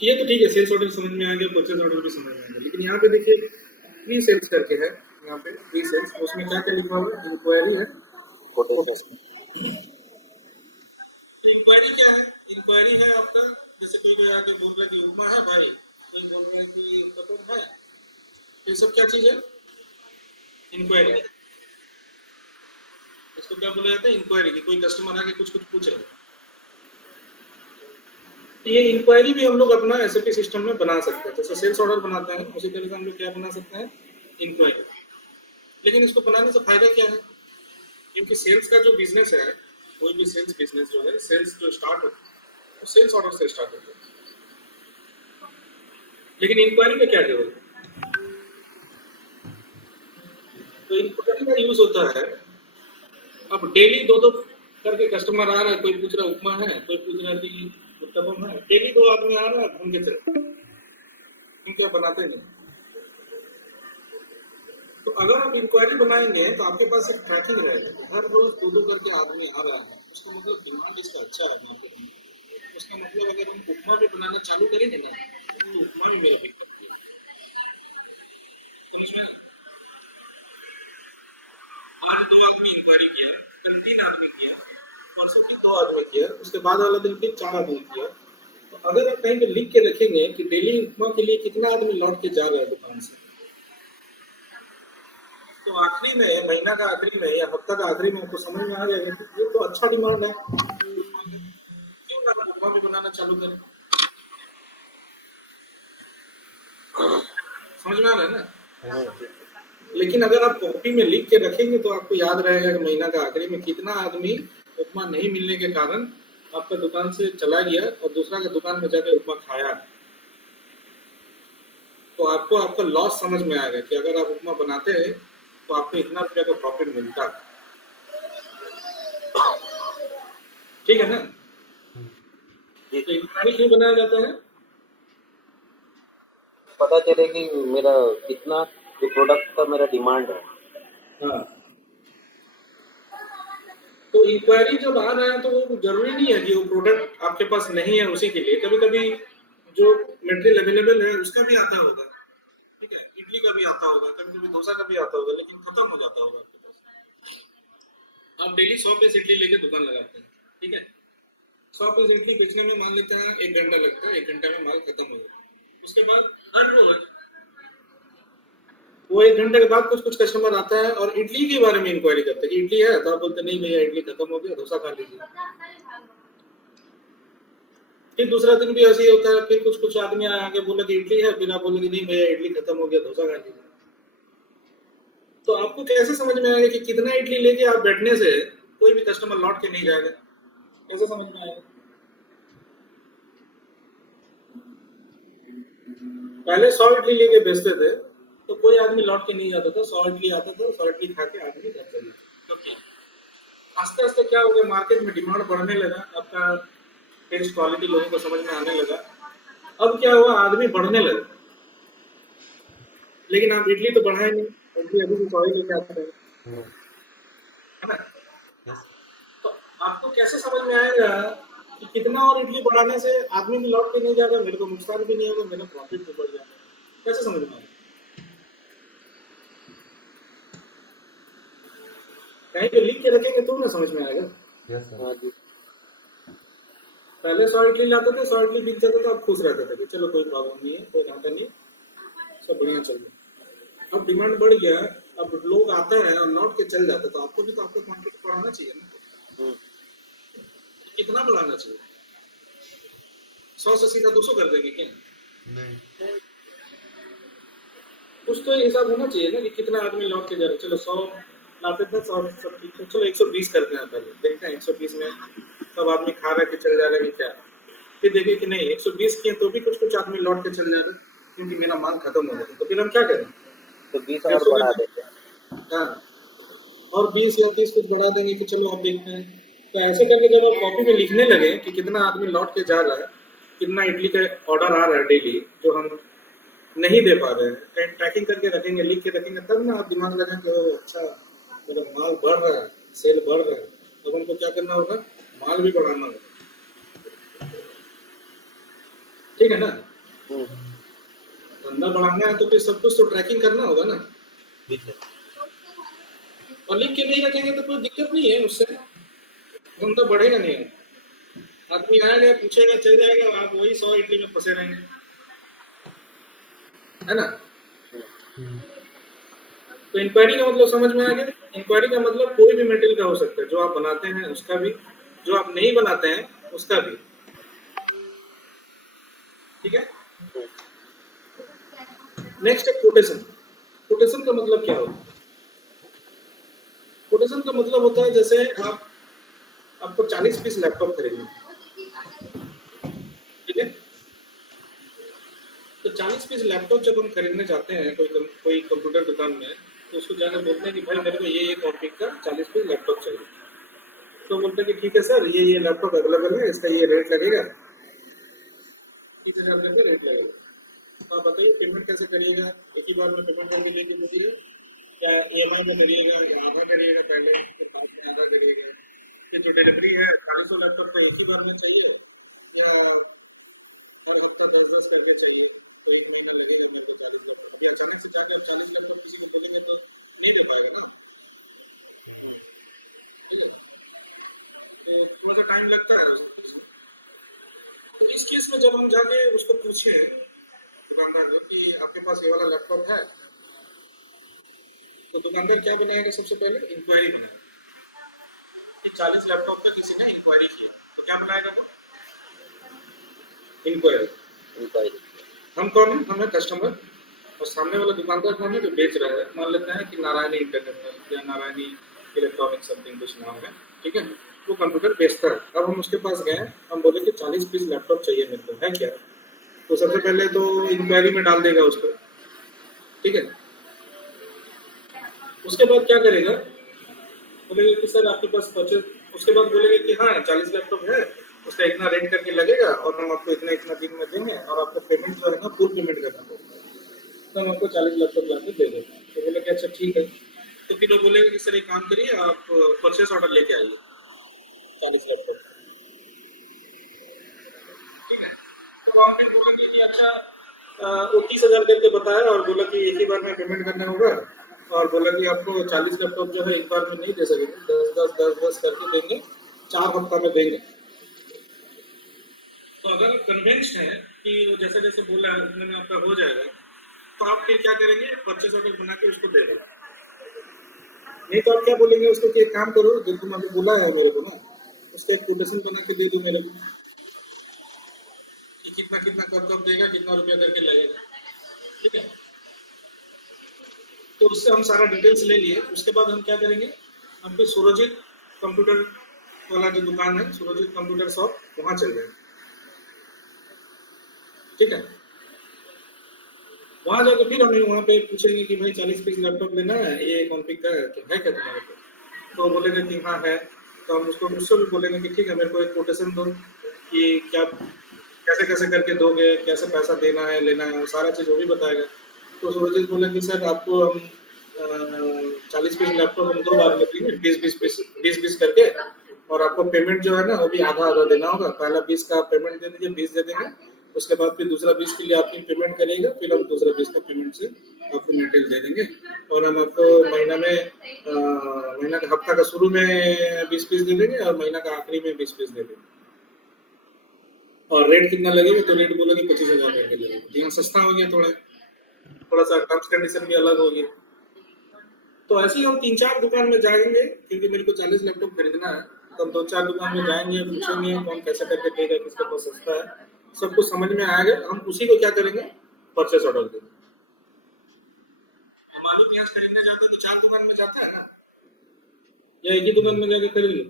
ये तो ठीक है, सेल्स ऑर्डर समझ में आ गया, परचेज ऑर्डर भी समझ में आ गया, लेकिन यहाँ पे देखिए प्री सेल्स करके है, यहाँ पे प्री सेल्स, उसमें क्या क्या लिखा हुआ है, इंक्वायरी है, कोटेशन। तो इंक्वायरी क्या है, इंक्वायरी है आपका जैसे कोई आके बोल रहा है कि उपमा है भाई, कोई बोल रहा है कि कटुक है, ये सब क्या चीज है, इंक्वायरी। इसको क्या बोला जाता है, इंक्वायरी, की कोई कस्टमर आके कुछ कुछ पूछ रहा है। तो ये इंक्वायरी भी हम लोग अपना एसएपी सिस्टम में बना सकते हैं, जैसे सेल्स ऑर्डर बनाते हैं उसी तरह से हम लोग क्या बना सकते हैं, इंक्वायरी। लेकिन इसको बनाने से फायदा क्या है, क्योंकि सेल्स का जो बिजनेस है, कोई भी सेल्स बिजनेस जो है, सेल्स जो स्टार्ट होता है तो सेल्स ऑर्डर से स्टार्ट होता है। लेकिन इंक्वायरी का क्या जरूरत है, तो इंक्वायरी का यूज होता है, अब डेली 2-2 करके कस्टमर आ रहा है, कोई पूछ रहा है उपमा है, कोई पूछ रहा है कि उत्तपम है, डेली 2 आदमी आ रहा है घूम के चले, क्योंकि आप बनाते नहीं। तो अगर आप इंक्वायरी बनाएंगे तो आपके पास एक ट्रैकिंग रहेगा, हर रोज 2-2 करके आदमी आ रहा है, उसका मतलब डिमांड इसका अच्छा है मार्केट में। उसका मतलब अगर हम उपमा भी बनाना चालू करेंगे ना तो उतना भी मेरा पिक करती है। समझ में? आज 2 आदमी इंक्वायरी किया, कल 3 आदमी किया, परसों फिर 2 आदमी किया, उसके बाद वाला दिन फिर 4 आदमी किया। तो अगर आप कहीं पे लिख के रखेंगे कि डेली उपमा के लिए कितना आदमी लौट के जा रहा है दुकान से, तो आखिरी में, महीना का आखिरी में या हफ्ता का आखिरी में आपको समझ में आ जाएगा कि ये तो अच्छा डिमांड है, क्यों ना आप उपमा भी बनाना चालू करें। समझ में आ रहा है ना? हाँ, लेकिन अगर आप कॉपी में लिख के रखेंगे तो आपको याद रहेगा कि महीना का आखिरी में कितना आदमी उपमा नहीं मिलने के कारण आपका दुकान से चला गया और दूसरा के दुकान में जाकर उपमा खाया। तो आपको आपका लॉस समझ में आएगा कि अगर आप उपमा बनाते हैं तो आपको इतना रुपया का प्रॉफिट मिलता है। ठीक है ना? जी तो इंक्वायरी क्यों बनाया जाता है? पता चले कि मेरा कितना जो प्रोडक्ट का मेरा डिमांड है। हाँ, तो इंक्वायरी जब आ रहा है तो वो जरूरी नहीं है कि वो प्रोडक्ट आपके पास नहीं है उसी के लिए, कभी कभी जो मटेरियल अवेलेबल है उसका भी आता होगा। ठीक है, इडली का भी आता होगा, कभी कभी डोसा का भी आता होगा, लेकिन खत्म हो जाता होगा आपके पास। आप डेली 100 पीस इडली लेके दुकान लगाते हैं, ठीक है, 100 पीस इडली बेचने में मान लेते हैं 1 घंटा लगता है, 1 घंटे में माल खत्म हो जाता है। उसके बाद हर रोज वो 1 घंटे के बाद कुछ कुछ कस्टमर आता है और इडली के बारे में इंक्वायरी करते हैं कि इडली है, तो आप बोलते नहीं भैया इडली खत्म हो गया, डोसा खा लीजिए। फिर दूसरा दिन भी ऐसे ही होता है, फिर कुछ कुछ आदमी आके बोले कि इडली है, फिर आप बोलोगे नहीं भैया इडली खत्म हो गया, डोसा खा लीजिए। तो आपको कैसे समझ में आएगा कि कितना इडली लेके आप बैठने से कोई भी कस्टमर लौट के नहीं जाएगा? कैसे समझ में आएगा? पहले 100 इडली लेके बेचते थे तो कोई आदमी लौट के नहीं जाता था, 100 इडली आता था, 100 इडली खा के आदमी घर चले जाते। आस्ते आस्ते क्या हो गया, मार्केट में डिमांड बढ़ने लगा, आपका टेस्ट क्वालिटी लोगों को समझ में आने लगा। अब क्या हुआ, आदमी बढ़ने लगे, लेकिन आप इडली तो बढ़ाए नहीं, इडली अभी भी 100 ही लेके आते हैं, है ना? यस। तो आपको कैसे समझ में आएगा कि कितना और इडली बढ़ाने से आदमी भी लौट के नहीं जाएगा, मेरे को नुकसान भी नहीं होगा, मेरा प्रॉफिट भी बढ़ जाएगा? कैसे समझ में आएगा? कहीं पे लिख के रखेंगे तो ना समझ में आएगा। Yes sir. हाँ जी। पहले 100 इडली लाते थे, 100 इडली बिक जाता था, आप खुश रहते थे कि चलो कोई प्रॉब्लम नहीं है, कोई घाटा नहीं, सब बढ़िया चल रहा। अब डिमांड बढ़ गया, अब लोग आते हैं और लौट के चल जाते, तो आपको भी तो आपका क्वांटिटी बढ़ाना चाहिए ना। हम्म, कितना बढ़ाना चाहिए? 100 से सीधा 200 कर देंगे क्या? नहीं। कुछ तो हिसाब होना चाहिए ना कि कितना आदमी लौट के जा रहा है। चलो 100 लाते थे, 100 सब ठीक है, चलो 120 करते हैं, पहले देखते हैं 120 में सब आदमी खा रहे कि चल जा रहे कि क्या। फिर देखे कि नहीं 120 किए तो भी कुछ कुछ आदमी लौट के चल जा रहे क्योंकि मेरा माल खत्म हो गया, तो फिर हम क्या करें? तो 20 डेढ़ और सौ बढ़ा का, देते हैं। हाँ, और 20 या 30 कुछ बढ़ा देंगे कि चलो आप देखते हैं। तो ऐसे करके जब आप कॉपी में लिखने लगे कि कितना आदमी लौट के जा रहा है, कितना इडली का ऑर्डर आ रहा है डेली जो हम नहीं दे पा रहे हैं, ट्रैकिंग करके रखेंगे, लिख के रखेंगे, तब ना आप दिमाग लगाएंगे ओ अच्छा मेरा माल बढ़ रहा है, सेल बढ़ रहा है। तब हमको क्या करना होगा, माल भी बढ़ाना होगा। ठीक है ना? हम्म, धंधा बढ़ाना है तो फिर सब कुछ तो ट्रैकिंग करना होगा ना। ठीक है। और लिख के नहीं रखेंगे तो कोई दिक्कत नहीं है, उससे धंधा बढ़ेगा नहीं। आदमी आएगा पूछेगा चल जाएगा, आप वही 100 इडली में फंसे रहेंगे, है ना? तो इंक्वायरी का मतलब समझ में आ गया। इंक्वायरी का मतलब कोई भी मटेरियल का हो सकता है, जो आप बनाते हैं उसका भी, जो आप नहीं बनाते हैं उसका भी। ठीक है? नेक्स्ट है कोटेशन। कोटेशन का मतलब क्या होता है? कोटेशन का मतलब होता है जैसे आपको 40 पीस लैपटॉप खरीदना है, ठीक है, तो 40 पीस लैपटॉप जब हम खरीदने जाते हैं कोई कंप्यूटर दुकान में, तो उसको जाकर बोलते हैं कि भाई मेरे को ये टॉपिक का 40 पीस लैपटॉप चाहिए। तो बोलते हैं कि ठीक है सर, ये लैपटॉप अवेलेबल है, इसका ये रेट लगेगा, 30,000 रुपये रेट लगेगा। तो आप बताइए पेमेंट कैसे करिएगा? एक ही बार में पेमेंट करके लेके बोलिए, या EMI में करिएगा, या आधा करिएगा पहले, फिर बाद में आधा करिएगा? फिर जो डिलीवरी है 40 लैपटॉप को एक ही बार में चाहिए, या हर हफ्ता 10-10 करके चाहिए, तो 1 महीना लगेगा मेरे को 40 लैपटॉप। अभी अचानक से जाके आप 40 लैपटॉप किसी को बोलेंगे तो नहीं दे पाएगा ना, ठीक है? तो थोड़ा सा टाइम लगता है उसमें। तो इस केस में जब हम जाके उसको पूछे दुकानदार को कि आपके पास ये वाला लैपटॉप है, तो दुकानदार क्या बनाएगा? सबसे पहले इंक्वायरी बनाएगा कि 40 लैपटॉप का किसी ने इंक्वायरी किया, तो क्या बनाएगा वो? इंक्वायरी। इंक्वायरी। हम कौन है? हम है कस्टमर, और सामने वाला दुकानदार कौन है? जो बेच रहा है। मान लेते हैं कि नारायणी इंटरनेशनल या नारायणी इलेक्ट्रॉनिक समथिंग कुछ नाम है, ठीक है? वो कंप्यूटर बेचता है। अब हम उसके पास गए, हम बोले कि 40 पीस लैपटॉप चाहिए मेरे को, है क्या? तो सबसे पहले तो इंक्वायरी में डाल देगा उसको, ठीक है? उसके बाद क्या करेगा? बोलेगा कि सर आपके पास परचेज, उसके बाद बोलेगा कि हाँ 40 लैपटॉप है, उसका इतना रेट करके लगेगा और हम आपको इतना इतना दिन में देंगे, और आपको पेमेंट जो है ना फुल पेमेंट करना पड़ेगा, तो हम आपको 40 लैपटॉप ला के दे देंगे। तो बोले कि अच्छा ठीक है। तो फिर वो बोलेगा कि सर एक काम करिए, आप परचेस ऑर्डर लेके आइए 40 लैपटॉप। तो हम फिर बोलेंगे कि अच्छा वो 30,000 करके बताया और बोला कि एक ही बार में पेमेंट करना होगा, और बोला कि आपको 40 लैपटॉप जो है एक बार में नहीं दे सकेंगे, 10-10 करके देंगे, 4 हफ्ता में देंगे। तो अगर आप कन्विंस्ड हैं कि वो जैसे जैसे बोला है उतने में आपका हो जाएगा, तो आप फिर क्या करेंगे? परचेस ऑर्डर बना के उसको दे देंगे। नहीं तो आप क्या बोलेंगे उसको कि एक काम करो, जो तुम अभी बोला है मेरे को ना, उसका एक कोटेशन बना के दे दो मेरे को कि कितना कितना कब कब देगा, कितना रुपया करके लगेगा, ठीक है? तो उससे हम सारा डिटेल्स ले लिए। उसके बाद हम क्या करेंगे? हम फिर सुरजीत कंप्यूटर वाला जो दुकान है, सुरजीत कंप्यूटर शॉप, वहाँ चल जाएंगे, ठीक है? वहाँ जाके फिर हमें वहाँ पे पूछेंगे कि भाई 40 पीस लैपटॉप लेना है, ये कॉन्फिग का है क्या तुम्हारे पास? तो बोलेगा कि हाँ है। तो हम उसको उससे भी बोलेंगे कि ठीक है मेरे को एक कोटेशन दो कि क्या कैसे कैसे करके दोगे, कैसे पैसा देना है लेना है, वो सारा चीज़ वो भी बताएगा। तो सूरजीत बोले कि सर आपको हम 40 पीस लैपटॉप हम 2 बार में देंगे, 20-20 करके, और आपको पेमेंट जो है ना वो भी आधा आधा देना होगा। पहला 20 का पेमेंट दे दीजिए, 20 दे देंगे, उसके बाद फिर दूसरा 20 के लिए आपकी पेमेंट करिएगा, फिर हम दूसरा 20 का पेमेंट से आपको मटेरियल दे देंगे, और हम आपको महीना में महीना का हफ्ता का शुरू में 20 पीस दे देंगे और महीना का आखिरी में 20 पीस दे देंगे। और रेट कितना लगेगा? तो रेट बोलोगे 25,000 करके लगेगा। यहाँ सस्ता हो गया, थोड़ा थोड़ा सा टर्म्स कंडीशन भी अलग हो गया। तो ऐसे ही हम 3-4 दुकान में जाएंगे, क्योंकि मेरे को 40 लैपटॉप खरीदना है, तो हम 2-4 दुकान में जाएंगे, पूछेंगे कौन कैसे करके देगा, किसके पास सस्ता है, सब कुछ समझ में आएगा। हम उसी को क्या करेंगे? परचेस ऑर्डर देंगे। हम आलू प्याज खरीदने जाते हैं तो 4 दुकान में जाता है ना, या एक ही दुकान में जाके खरीद लो?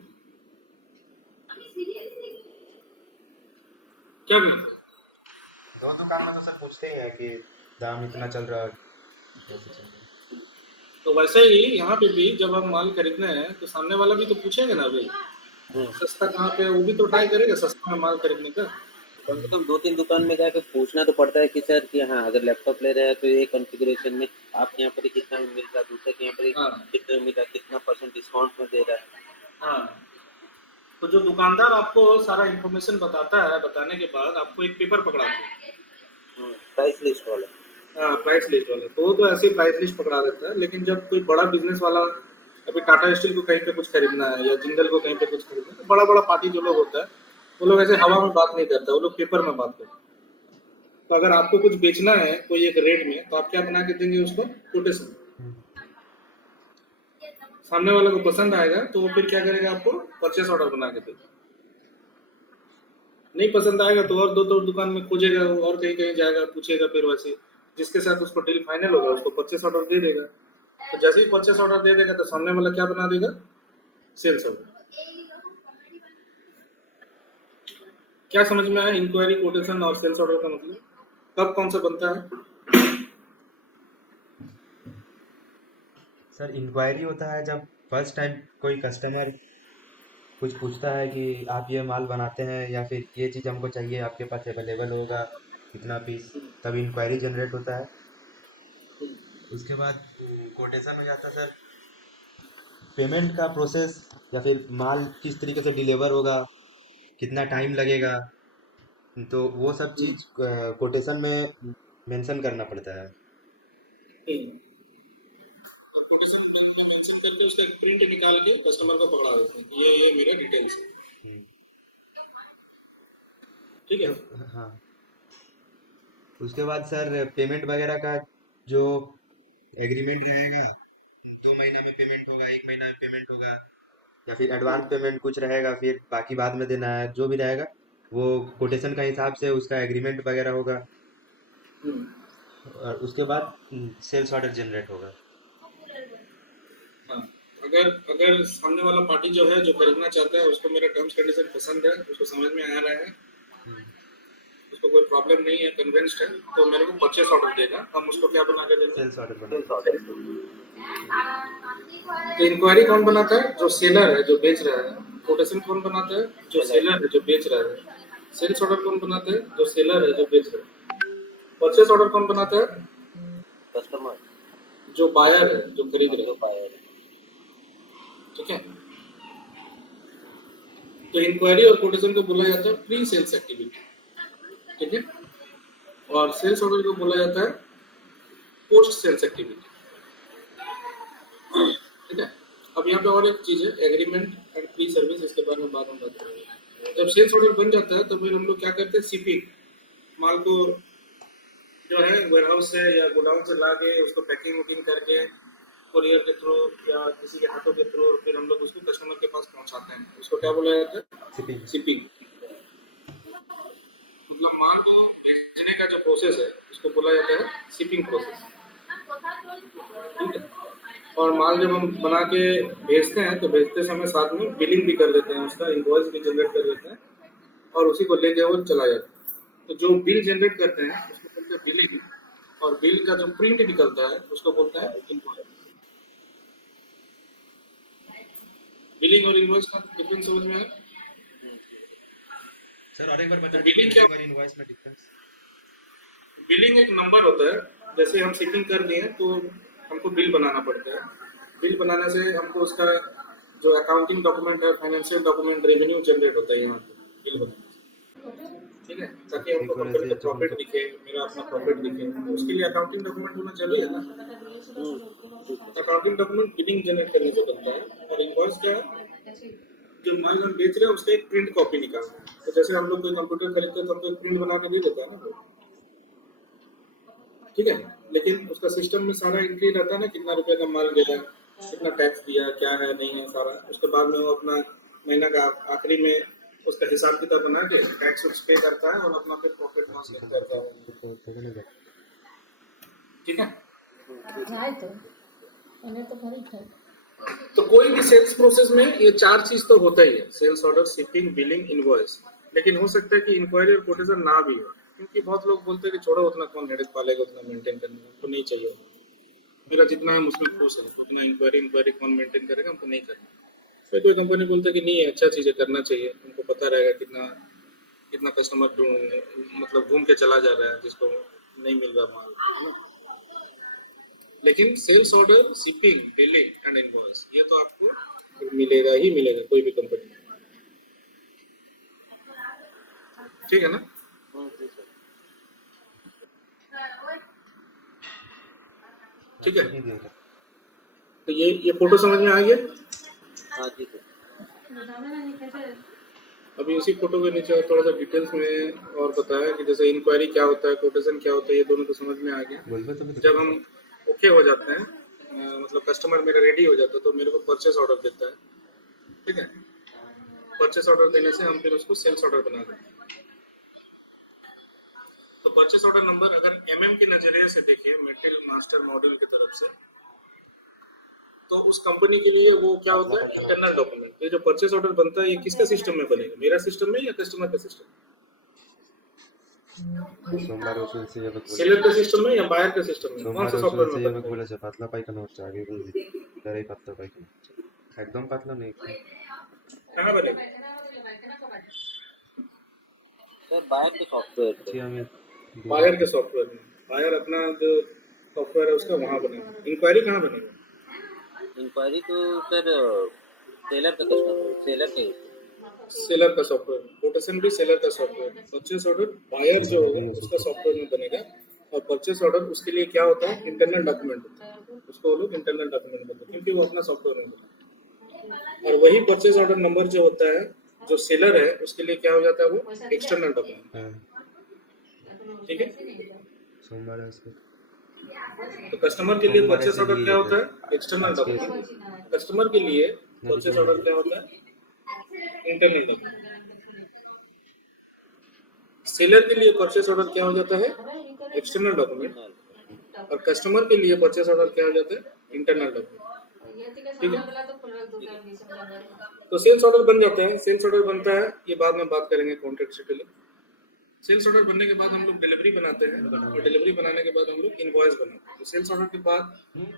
क्या बोलते हैं? दो दुकान में तो सर पूछते ही है कि दाम इतना चल रहा है, कैसे चल रहा है। तो वैसे ही यहाँ पे भी जब हम माल खरीदने हैं तो सामने वाला भी तो पूछेंगे ना भाई सस्ता कहाँ पे है, वो भी तो ट्राई करेगा सस्ता में माल खरीदने का। कम से कम 2-3 दुकान में जाके पूछना तो पड़ता है कि सर कि हाँ अगर लैपटॉप ले रहे हैं तो ये कॉन्फ़िगरेशन में आपके यहाँ पर ही कितना में मिल रहा है, दूसरे के यहाँ पर ही हाँ कितने में मिल रहा है, कितना % डिस्काउंट में दे रहा है। हाँ। तो जो दुकानदार आपको सारा इन्फॉर्मेशन बताता है, बताने के बाद आपको एक पेपर पकड़ाते हैं, प्राइस लिस्ट वाला। प्राइस लिस्ट वाला, तो वो तो ऐसे ही प्राइस लिस्ट पकड़ा देता है। लेकिन जब कोई बड़ा बिजनेस वाला, अभी टाटा स्टील को कहीं पे कुछ खरीदना है या जिंदल को कहीं पे कुछ खरीदना है, तो बड़ा बड़ा पार्टी जो लोग होता है वो लोग ऐसे हवा में बात नहीं करता, वो लोग पेपर में बात करते हैं। तो अगर आपको कुछ बेचना है कोई एक रेट में, तो आप क्या बना के देंगे उसको? कोटेशन। सामने वाले को पसंद आएगा तो वो फिर क्या करेगा? आपको परचेस ऑर्डर बना के देगा। नहीं पसंद आएगा तो और दो दुकान में खोजेगा, वो और कहीं कहीं जाएगा, पूछेगा, फिर वैसे जिसके साथ उसको डील फाइनल होगा उसको परचेस ऑर्डर दे देगा। तो जैसे ही परचेस ऑर्डर दे देगा तो सामने वाला क्या बना देगा? Sales order. क्या समझ में आया इंक्वायरी, कोटेशन और सेल्स ऑर्डर का मतलब? कब कौन सा बनता है? सर इंक्वायरी होता है जब फर्स्ट टाइम कोई कस्टमर कुछ पूछता है कि आप ये माल बनाते हैं या फिर ये चीज़ हमको चाहिए, आपके पास अवेलेबल होगा कितना पीस, तब इंक्वायरी जनरेट होता है। उसके बाद कोटेशन हो जाता है सर, पेमेंट का प्रोसेस या फिर माल किस तरीके से डिलीवर होगा, कितना टाइम लगेगा, तो वो सब चीज कोटेशन में मेंशन करना पड़ता है। कोटेशन में मेंशन करके उसका एक प्रिंट निकाल के कस्टमर को पकड़ा देते हैं कि ये मेरा डिटेल्स है। हम्म, ठीक है। तो हाँ, उसके बाद सर पेमेंट वगैरह का जो एग्रीमेंट रहेगा, 2 महीना में पेमेंट होगा, 1 महीना में पेमेंट होगा, या फिर एडवांस पेमेंट कुछ रहेगा, फिर बाकी बाद में देना है, जो भी रहेगा वो कोटेशन का हिसाब से उसका एग्रीमेंट वगैरह होगा। हम्म। और उसके बाद सेल्स ऑर्डर जनरेट होगा। हाँ, अगर अगर सामने वाला पार्टी जो है जो खरीदना चाहता है उसको मेरा टर्म्स कंडीशन पसंद है, उसको समझ में आ रहा है, हम्म, उसको कोई प्रॉब्लम नहीं है, कन्विंस्ड है, तो मेरे को परचेस ऑर्डर देगा। हम उसको क्या बना के देते हैं? सेल्स ऑर्डर बना सेल्स देंगे। ऑर्डर। तो इंक्वायरी कौन बनाता है? जो सेलर है, जो बेच रहा है। कोटेशन कौन बनाता है? जो सेलर है, जो बेच रहा है। सेल्स ऑर्डर कौन बनाता है? जो सेलर है, जो बेच रहा है। परचेस ऑर्डर कौन बनाता है? कस्टमर जो बायर है, जो खरीद रहा जो है। बायर है। ठीक है। तो इंक्वायरी और कोटेशन को बोला जाता है प्री सेल्स एक्टिविटी। ठीक है। और सेल्स ऑर्डर को बोला जाता है पोस्ट सेल्स एक्टिविटी। ठीक है। अब यहाँ पे और एक चीज है, एग्रीमेंट एंड प्री सर्विस, इसके बारे में बाद में बात करेंगे। जब सेल्स ऑर्डर बन जाता है तो फिर हम लोग क्या करते हैं? सीपिंग, माल को जो है वेयरहाउस से या गोडाउन से ला के उसको पैकिंग वैकिंग करके कोरियर के थ्रू या किसी के हाथों के थ्रू फिर हम लोग उसको कस्टमर के पास पहुंचाते हैं। उसको क्या बोला जाता है? शिपिंग। शिपिंग। मतलब माल को बेचने का जो प्रोसेस है उसको बोला जाता है शिपिंग प्रोसेस। ठीक है। और माल जब हम बना के भेजते हैं तो भेजते समय साथ में बिलिंग भी कर देते हैं, उसका इनवॉइस भी जनरेट कर देते हैं और उसी को लेके वो चला जाता है। तो जो बिल जनरेट करते हैं उसको बोलते हैं बिलिंग, और बिल का जो प्रिंट निकलता है उसको बोलता है इनवॉइस। बिलिंग और इनवॉइस का डिफरेंस समझ में आया? सर और एक बार बता तो दीजिए बिलिंग क्या? बिलिंग और इनवॉइस में डिफरेंस। बिलिंग एक नंबर होता है, जैसे हम शिपिंग कर दिए तो हमको बिल बनाना पड़ता है। बिल बनाने से हमको उसका जो अकाउंटिंग डॉक्यूमेंट है, फाइनेंशियल डॉक्यूमेंट, रेवेन्यू जनरेट होता है यहाँ पे बिल बनाने से। ठीक है। ताकि हमको एक बार कंपनी ऐसे का जब प्रॉफिट हमको दिखे, मेरा अपना प्रॉफिट दिखे, तो उसके लिए अकाउंटिंग डॉक्यूमेंट होना जरूरी है ना। अकाउंटिंग डॉक्यूमेंट बिलिंग जनरेट करने से बनता है। और इनवॉइस क्या है? जो माल हम बेच रहे हैं उसका एक प्रिंट कॉपी निकालना है। तो जैसे हम लोग कोई कंप्यूटर खरीदते हैं तो हमको एक प्रिंट बना के दे देता है ना। ठीक है। लेकिन उसका सिस्टम में सारा एंट्री रहता है ना, कितना रुपए का माल गिरा, कितना टैक्स दिया, क्या है नहीं है सारा। उसके बाद में वो अपना महीना का आखिरी में उसका हिसाब किताब बना के टैक्स पे करता है और अपना फिर प्रॉफिट लॉस करता है। ठीक है। जाए तो उन्हें तो भरी है। तो कोई भी सेल्स प्रोसेस में ये चार चीज तो होता ही है, sales order, shipping, billing, invoice. लेकिन हो सकता है कि इंक्वायरी और कोटेशन ना भी हो, क्योंकि बहुत लोग बोलते हैं कि छोड़ो, उतना कौन हेडेक पालेगा, उतना मेंटेन करने में हमको नहीं चाहिए। मेरा जितना है उसमें खुश है, उतना इंक्वायरी इंक्वायरी कौन मेंटेन करेगा, हमको नहीं करना। फिर कोई कंपनी बोलता है कि नहीं है, अच्छा चीज है, करना चाहिए, उनको पता रहेगा कितना कितना कस्टमर मतलब घूम के चला जा रहा है जिसको नहीं मिल रहा माल, है ना। लेकिन sales order, shipping, billing and invoice ये तो आपको मिलेगा ही मिलेगा कोई भी कंपनी में। ठीक है ना। जी सर। ठीक है। नहीं दिया। तो ये फोटो समझ में आ गया। हाँ जी सर। अभी उसी फोटो के नीचे थोड़ा सा डिटेल्स में और बताया कि जैसे इंक्वायरी क्या होता है, कोटेशन क्या होता है, ये दोनों तो समझ में आ गया। बोलबे तो भी जब हम ओके हो जाते हैं, मतलब कस्टमर मेरा रेडी हो जाता है, तो मेरे को परचेस ऑर्डर देता है। ठीक है। परचेस ऑर्डर देने से हम फिर उसको सेल्स ऑर्डर बना देते हैं। तो परचेस ऑर्डर नंबर अगर एमएम के नजरिए से देखिए, मेटेरियल मास्टर मॉड्यूल की तरफ से, तो उस कंपनी के लिए वो क्या होता है? Internal document. ये जो परचेस ऑर्डर बनता है ये किसका सिस्टम में बनेगा? मेरा सिस्टम में या कस्टमर का सिस्टम? सोमवार वसूल से ये वक्त सेलर बोले का सिस्टम में या बायर का सिस्टम में? कौन सोमवार सा वसूल सॉफ्टवेयर से में ये वक्त बनेगा? बोले पातला पाइखाना হচ্ছে আগে বলছি তারাই পাতলা পায়খানা হচ্ছে একদম পাতলা নেই कहाँ बनेगा? सर बायर के सॉफ्टवेयर पे। जी हमें बायर के सॉफ्टवेयर में। बायर अपना जो सॉफ्टवेयर है उसका वहाँ बनेगा। इंक्वायरी कहाँ बनेगा? इंक्वायरी तो सर सेलर का कस्टमर, सेलर के सेलर का सॉफ्टवेयर, कोटेशन भी सेलर का सॉफ्टवेयर, परचेस ऑर्डर बायर जो होगा उसका सॉफ्टवेयर में बनेगा, और परचेस ऑर्डर उसके लिए क्या होता है, इंटरनल डॉक्यूमेंट होता है, उसको वो लोग इंटरनल डॉक्यूमेंट बोलते हैं क्योंकि वो अपना सॉफ्टवेयर में बनाता है। और वही परचेस ऑर्डर नंबर जो होता है, जो सेलर है उसके लिए क्या हो जाता है, वो एक्सटर्नल डॉक्यूमेंट। हाँ ठीक है, सोमवार है उसको तो कस्टमर के लिए सोमवार परचेस ऐसे ऑर्डर लिए क्या होता इधर है, एक्सटर्नल आज के डॉक्यूमेंट। कस्टमर के लिए परचेस ऑर्डर क्या होता है, इंटरनल डॉक्यूमेंट। सेलर के लिए परचेस ऑर्डर क्या हो जाता है, एक्सटर्नल डॉक्यूमेंट, और कस्टमर के लिए परचेस ऑर्डर क्या हो जाता है, इंटरनल डॉक्यूमेंट। ठीक है, तो सेल्स ऑर्डर बन जाते हैं। सेल्स ऑर्डर बनता है, ये बाद में बात करेंगे कॉन्ट्रैक्ट से पहले। सेल्स ऑर्डर बनने के बाद हम लोग डिलीवरी बनाते हैं, और डिलीवरी बनाने के बाद हम लोग इनवॉइस बनाते हैं। तो सेल्स ऑर्डर के बाद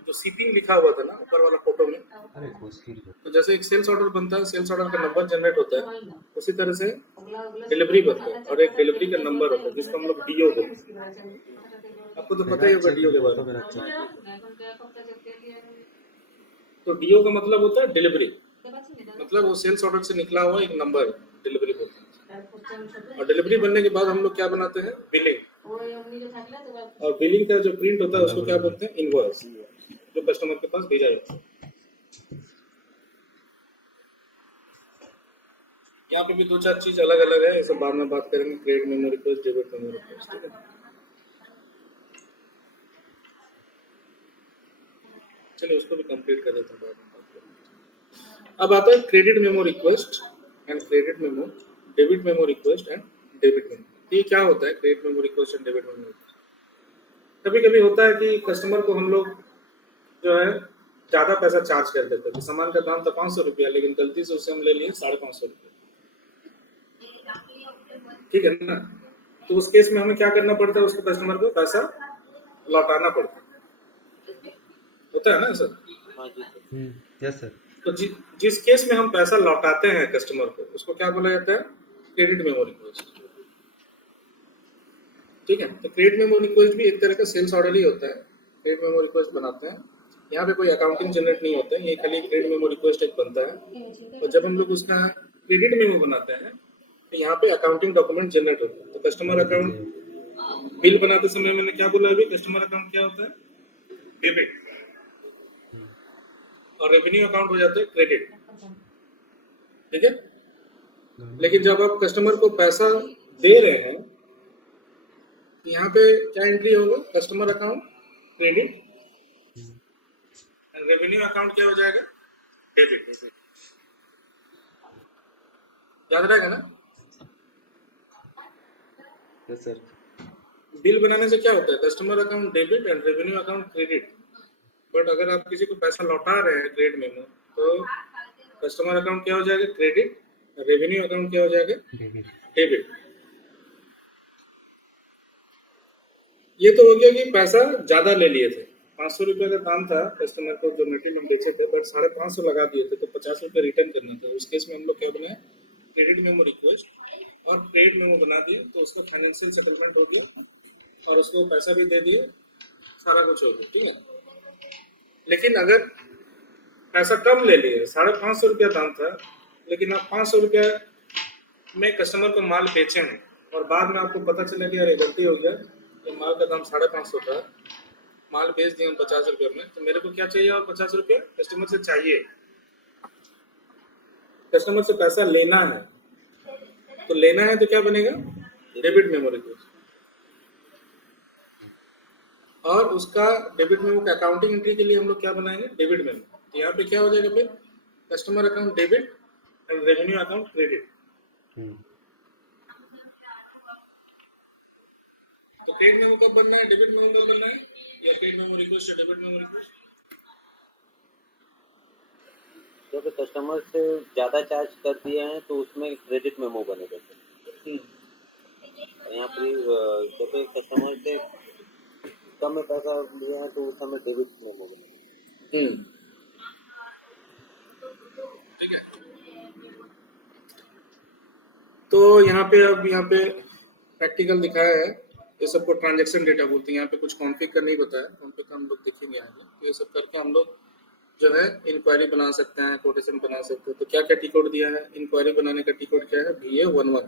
जो शिपिंग लिखा हुआ था ना ऊपर वाला फोटो में, अरे घुस फिर तो जैसे एक सेल्स ऑर्डर बनता है, सेल्स ऑर्डर का नंबर जनरेट होता है, उसी तरह से डिलीवरी बनता है, और एक डिलीवरी का नंबर होता है जिसको हम लोग डीओ बोलते हैं। आपको तो पता ही होगा डीओ के बारे में। तो डीओ का मतलब होता है डिलीवरी, मतलब वो सेल्स ऑर्डर से निकला हुआ एक नंबर डिलीवरी बोलते हैं। और डिलीवरी बनने के बाद हम लोग क्या बनाते हैं, बिलिंग, और बिलिंग का जो प्रिंट होता है उसको क्या बोलते हैं, इनवॉइस, जो कस्टमर के पास भेजा जाता है। यहाँ पे भी दो चार चीज अलग अलग है, ये सब बाद में बात करेंगे। Credit memo request, debit memo request, ठीक है। चलिए उसको भी कंप्लीट कर देते हैं, बाद में बात करेंगे। अब आता है credit memo request and credit memo, debit memo request and debit memo. ये क्या होता है credit memo request and debit memo request? कभी कभी होता है कि कस्टमर को हम लोग जो है ज्यादा पैसा चार्ज कर देते हैं। तो सामान का दाम था 500 रुपया, लेकिन गलती से उससे हम ले लिए 550 रुपया, ठीक है ना। तो उस केस में हमें क्या करना पड़ता है, उसको कस्टमर को पैसा लौटाना पड़ता है, होता है ना सर। हाँ जी सर। यस सर तो जिस केस में हम पैसा लौटाते हैं कस्टमर को, उसको क्या बोला जाता है, क्रेडिट मेमो रिक्वेस्ट। ठीक है, तो क्रेडिट मेमो रिक्वेस्ट भी एक तरह का सेल्स ऑर्डर ही होता है। क्रेडिट मेमो रिक्वेस्ट बनाते हैं, यहाँ पे कोई अकाउंटिंग जनरेट नहीं होता है, ये खाली क्रेडिट मेमो रिक्वेस्ट एक बनता है। और जब हम लोग उसका क्रेडिट मेमो बनाते हैं तो यहाँ पे अकाउंटिंग डॉक्यूमेंट जनरेट होता है। तो कस्टमर अकाउंट बिल बनाते समय मैंने क्या बोला अभी, कस्टमर अकाउंट क्या होता है, डेबिट, और रेवेन्यू अकाउंट हो जाता है क्रेडिट, ठीक है। लेकिन जब आप कस्टमर को पैसा दे रहे हैं, यहाँ पे क्या एंट्री होगा, customer account credit, and revenue account क्या हो जाएगा, डेबिट। याद रहेगा ना। यस सर बिल बनाने से क्या होता है, customer account debit and revenue account credit. But अगर आप किसी को पैसा लौटा रहे हैं क्रेडिट मेमो, तो कस्टमर अकाउंट क्या हो जाएगा, क्रेडिट, रेवेन्यू अकाउंट क्या हो जाएगा, डेबिट। ये तो हो गया कि पैसा ज्यादा ले लिए थे, 500 रुपये का दाम था कस्टमर को, जो मटेरियल हम बेचे थे, बट 550 लगा दिए थे, तो 50 रुपये रिटर्न करना था। उस केस में हम लोग क्या बनाए, क्रेडिट मेमो रिक्वेस्ट और क्रेडिट मेमो बना दिए, तो उसका फाइनेंशियल सेटलमेंट हो गया और उसको पैसा भी दे दिए, सारा कुछ हो गया, ठीक है। लेकिन अगर पैसा कम ले लिए, 550 रुपया दाम था, लेकिन आप 500 रुपया में कस्टमर को माल बेचे हैं, और बाद में आपको पता चला कि अरे गलती हो गया, तो माल का दाम 550 था, माल बेच दिया 50 रुपये में, तो मेरे को क्या चाहिए, और 50 रुपये कस्टमर से चाहिए, कस्टमर से पैसा लेना है, तो लेना है तो क्या बनेगा, डेबिट मेमो रिक्वेस्ट। और उसका डेबिट मेमो का अकाउंटिंग एंट्री के लिए हम लोग क्या बनाएंगे, डेबिट मेमो। तो यहाँ पे क्या हो जाएगा फिर, customer account debit and revenue account credit. तो क्रेडिट मेमो कब बनना है, डेबिट मेमो कब बनना है, या क्रेडिट मेमो रिक्वेस्ट या डेबिट मेमो रिक्वेस्ट। जब कस्टमर से ज़्यादा चार्ज कर दिए हैं तो उसमें क्रेडिट मेमो बनेगा सर। यहाँ पर जब कस्टमर से कम में पैसा लिए हैं तो उस समय डेबिट मेमो बनेगा। ठीक है, तो यहाँ पे प्रैक्टिकल दिखाया है, ये सबको ट्रांजैक्शन डेटा बोलते हैं। यहाँ पे कुछ कॉन्फ़िग का नहीं बताया, कॉन्फ़िग का हम लोग देखेंगे आगे। तो ये सब करके हम लोग जो है इंक्वायरी बना सकते हैं, कोटेशन बना सकते हैं। तो क्या क्या टी कोड दिया है, इंक्वायरी बनाने का टी कोड क्या है, BA11।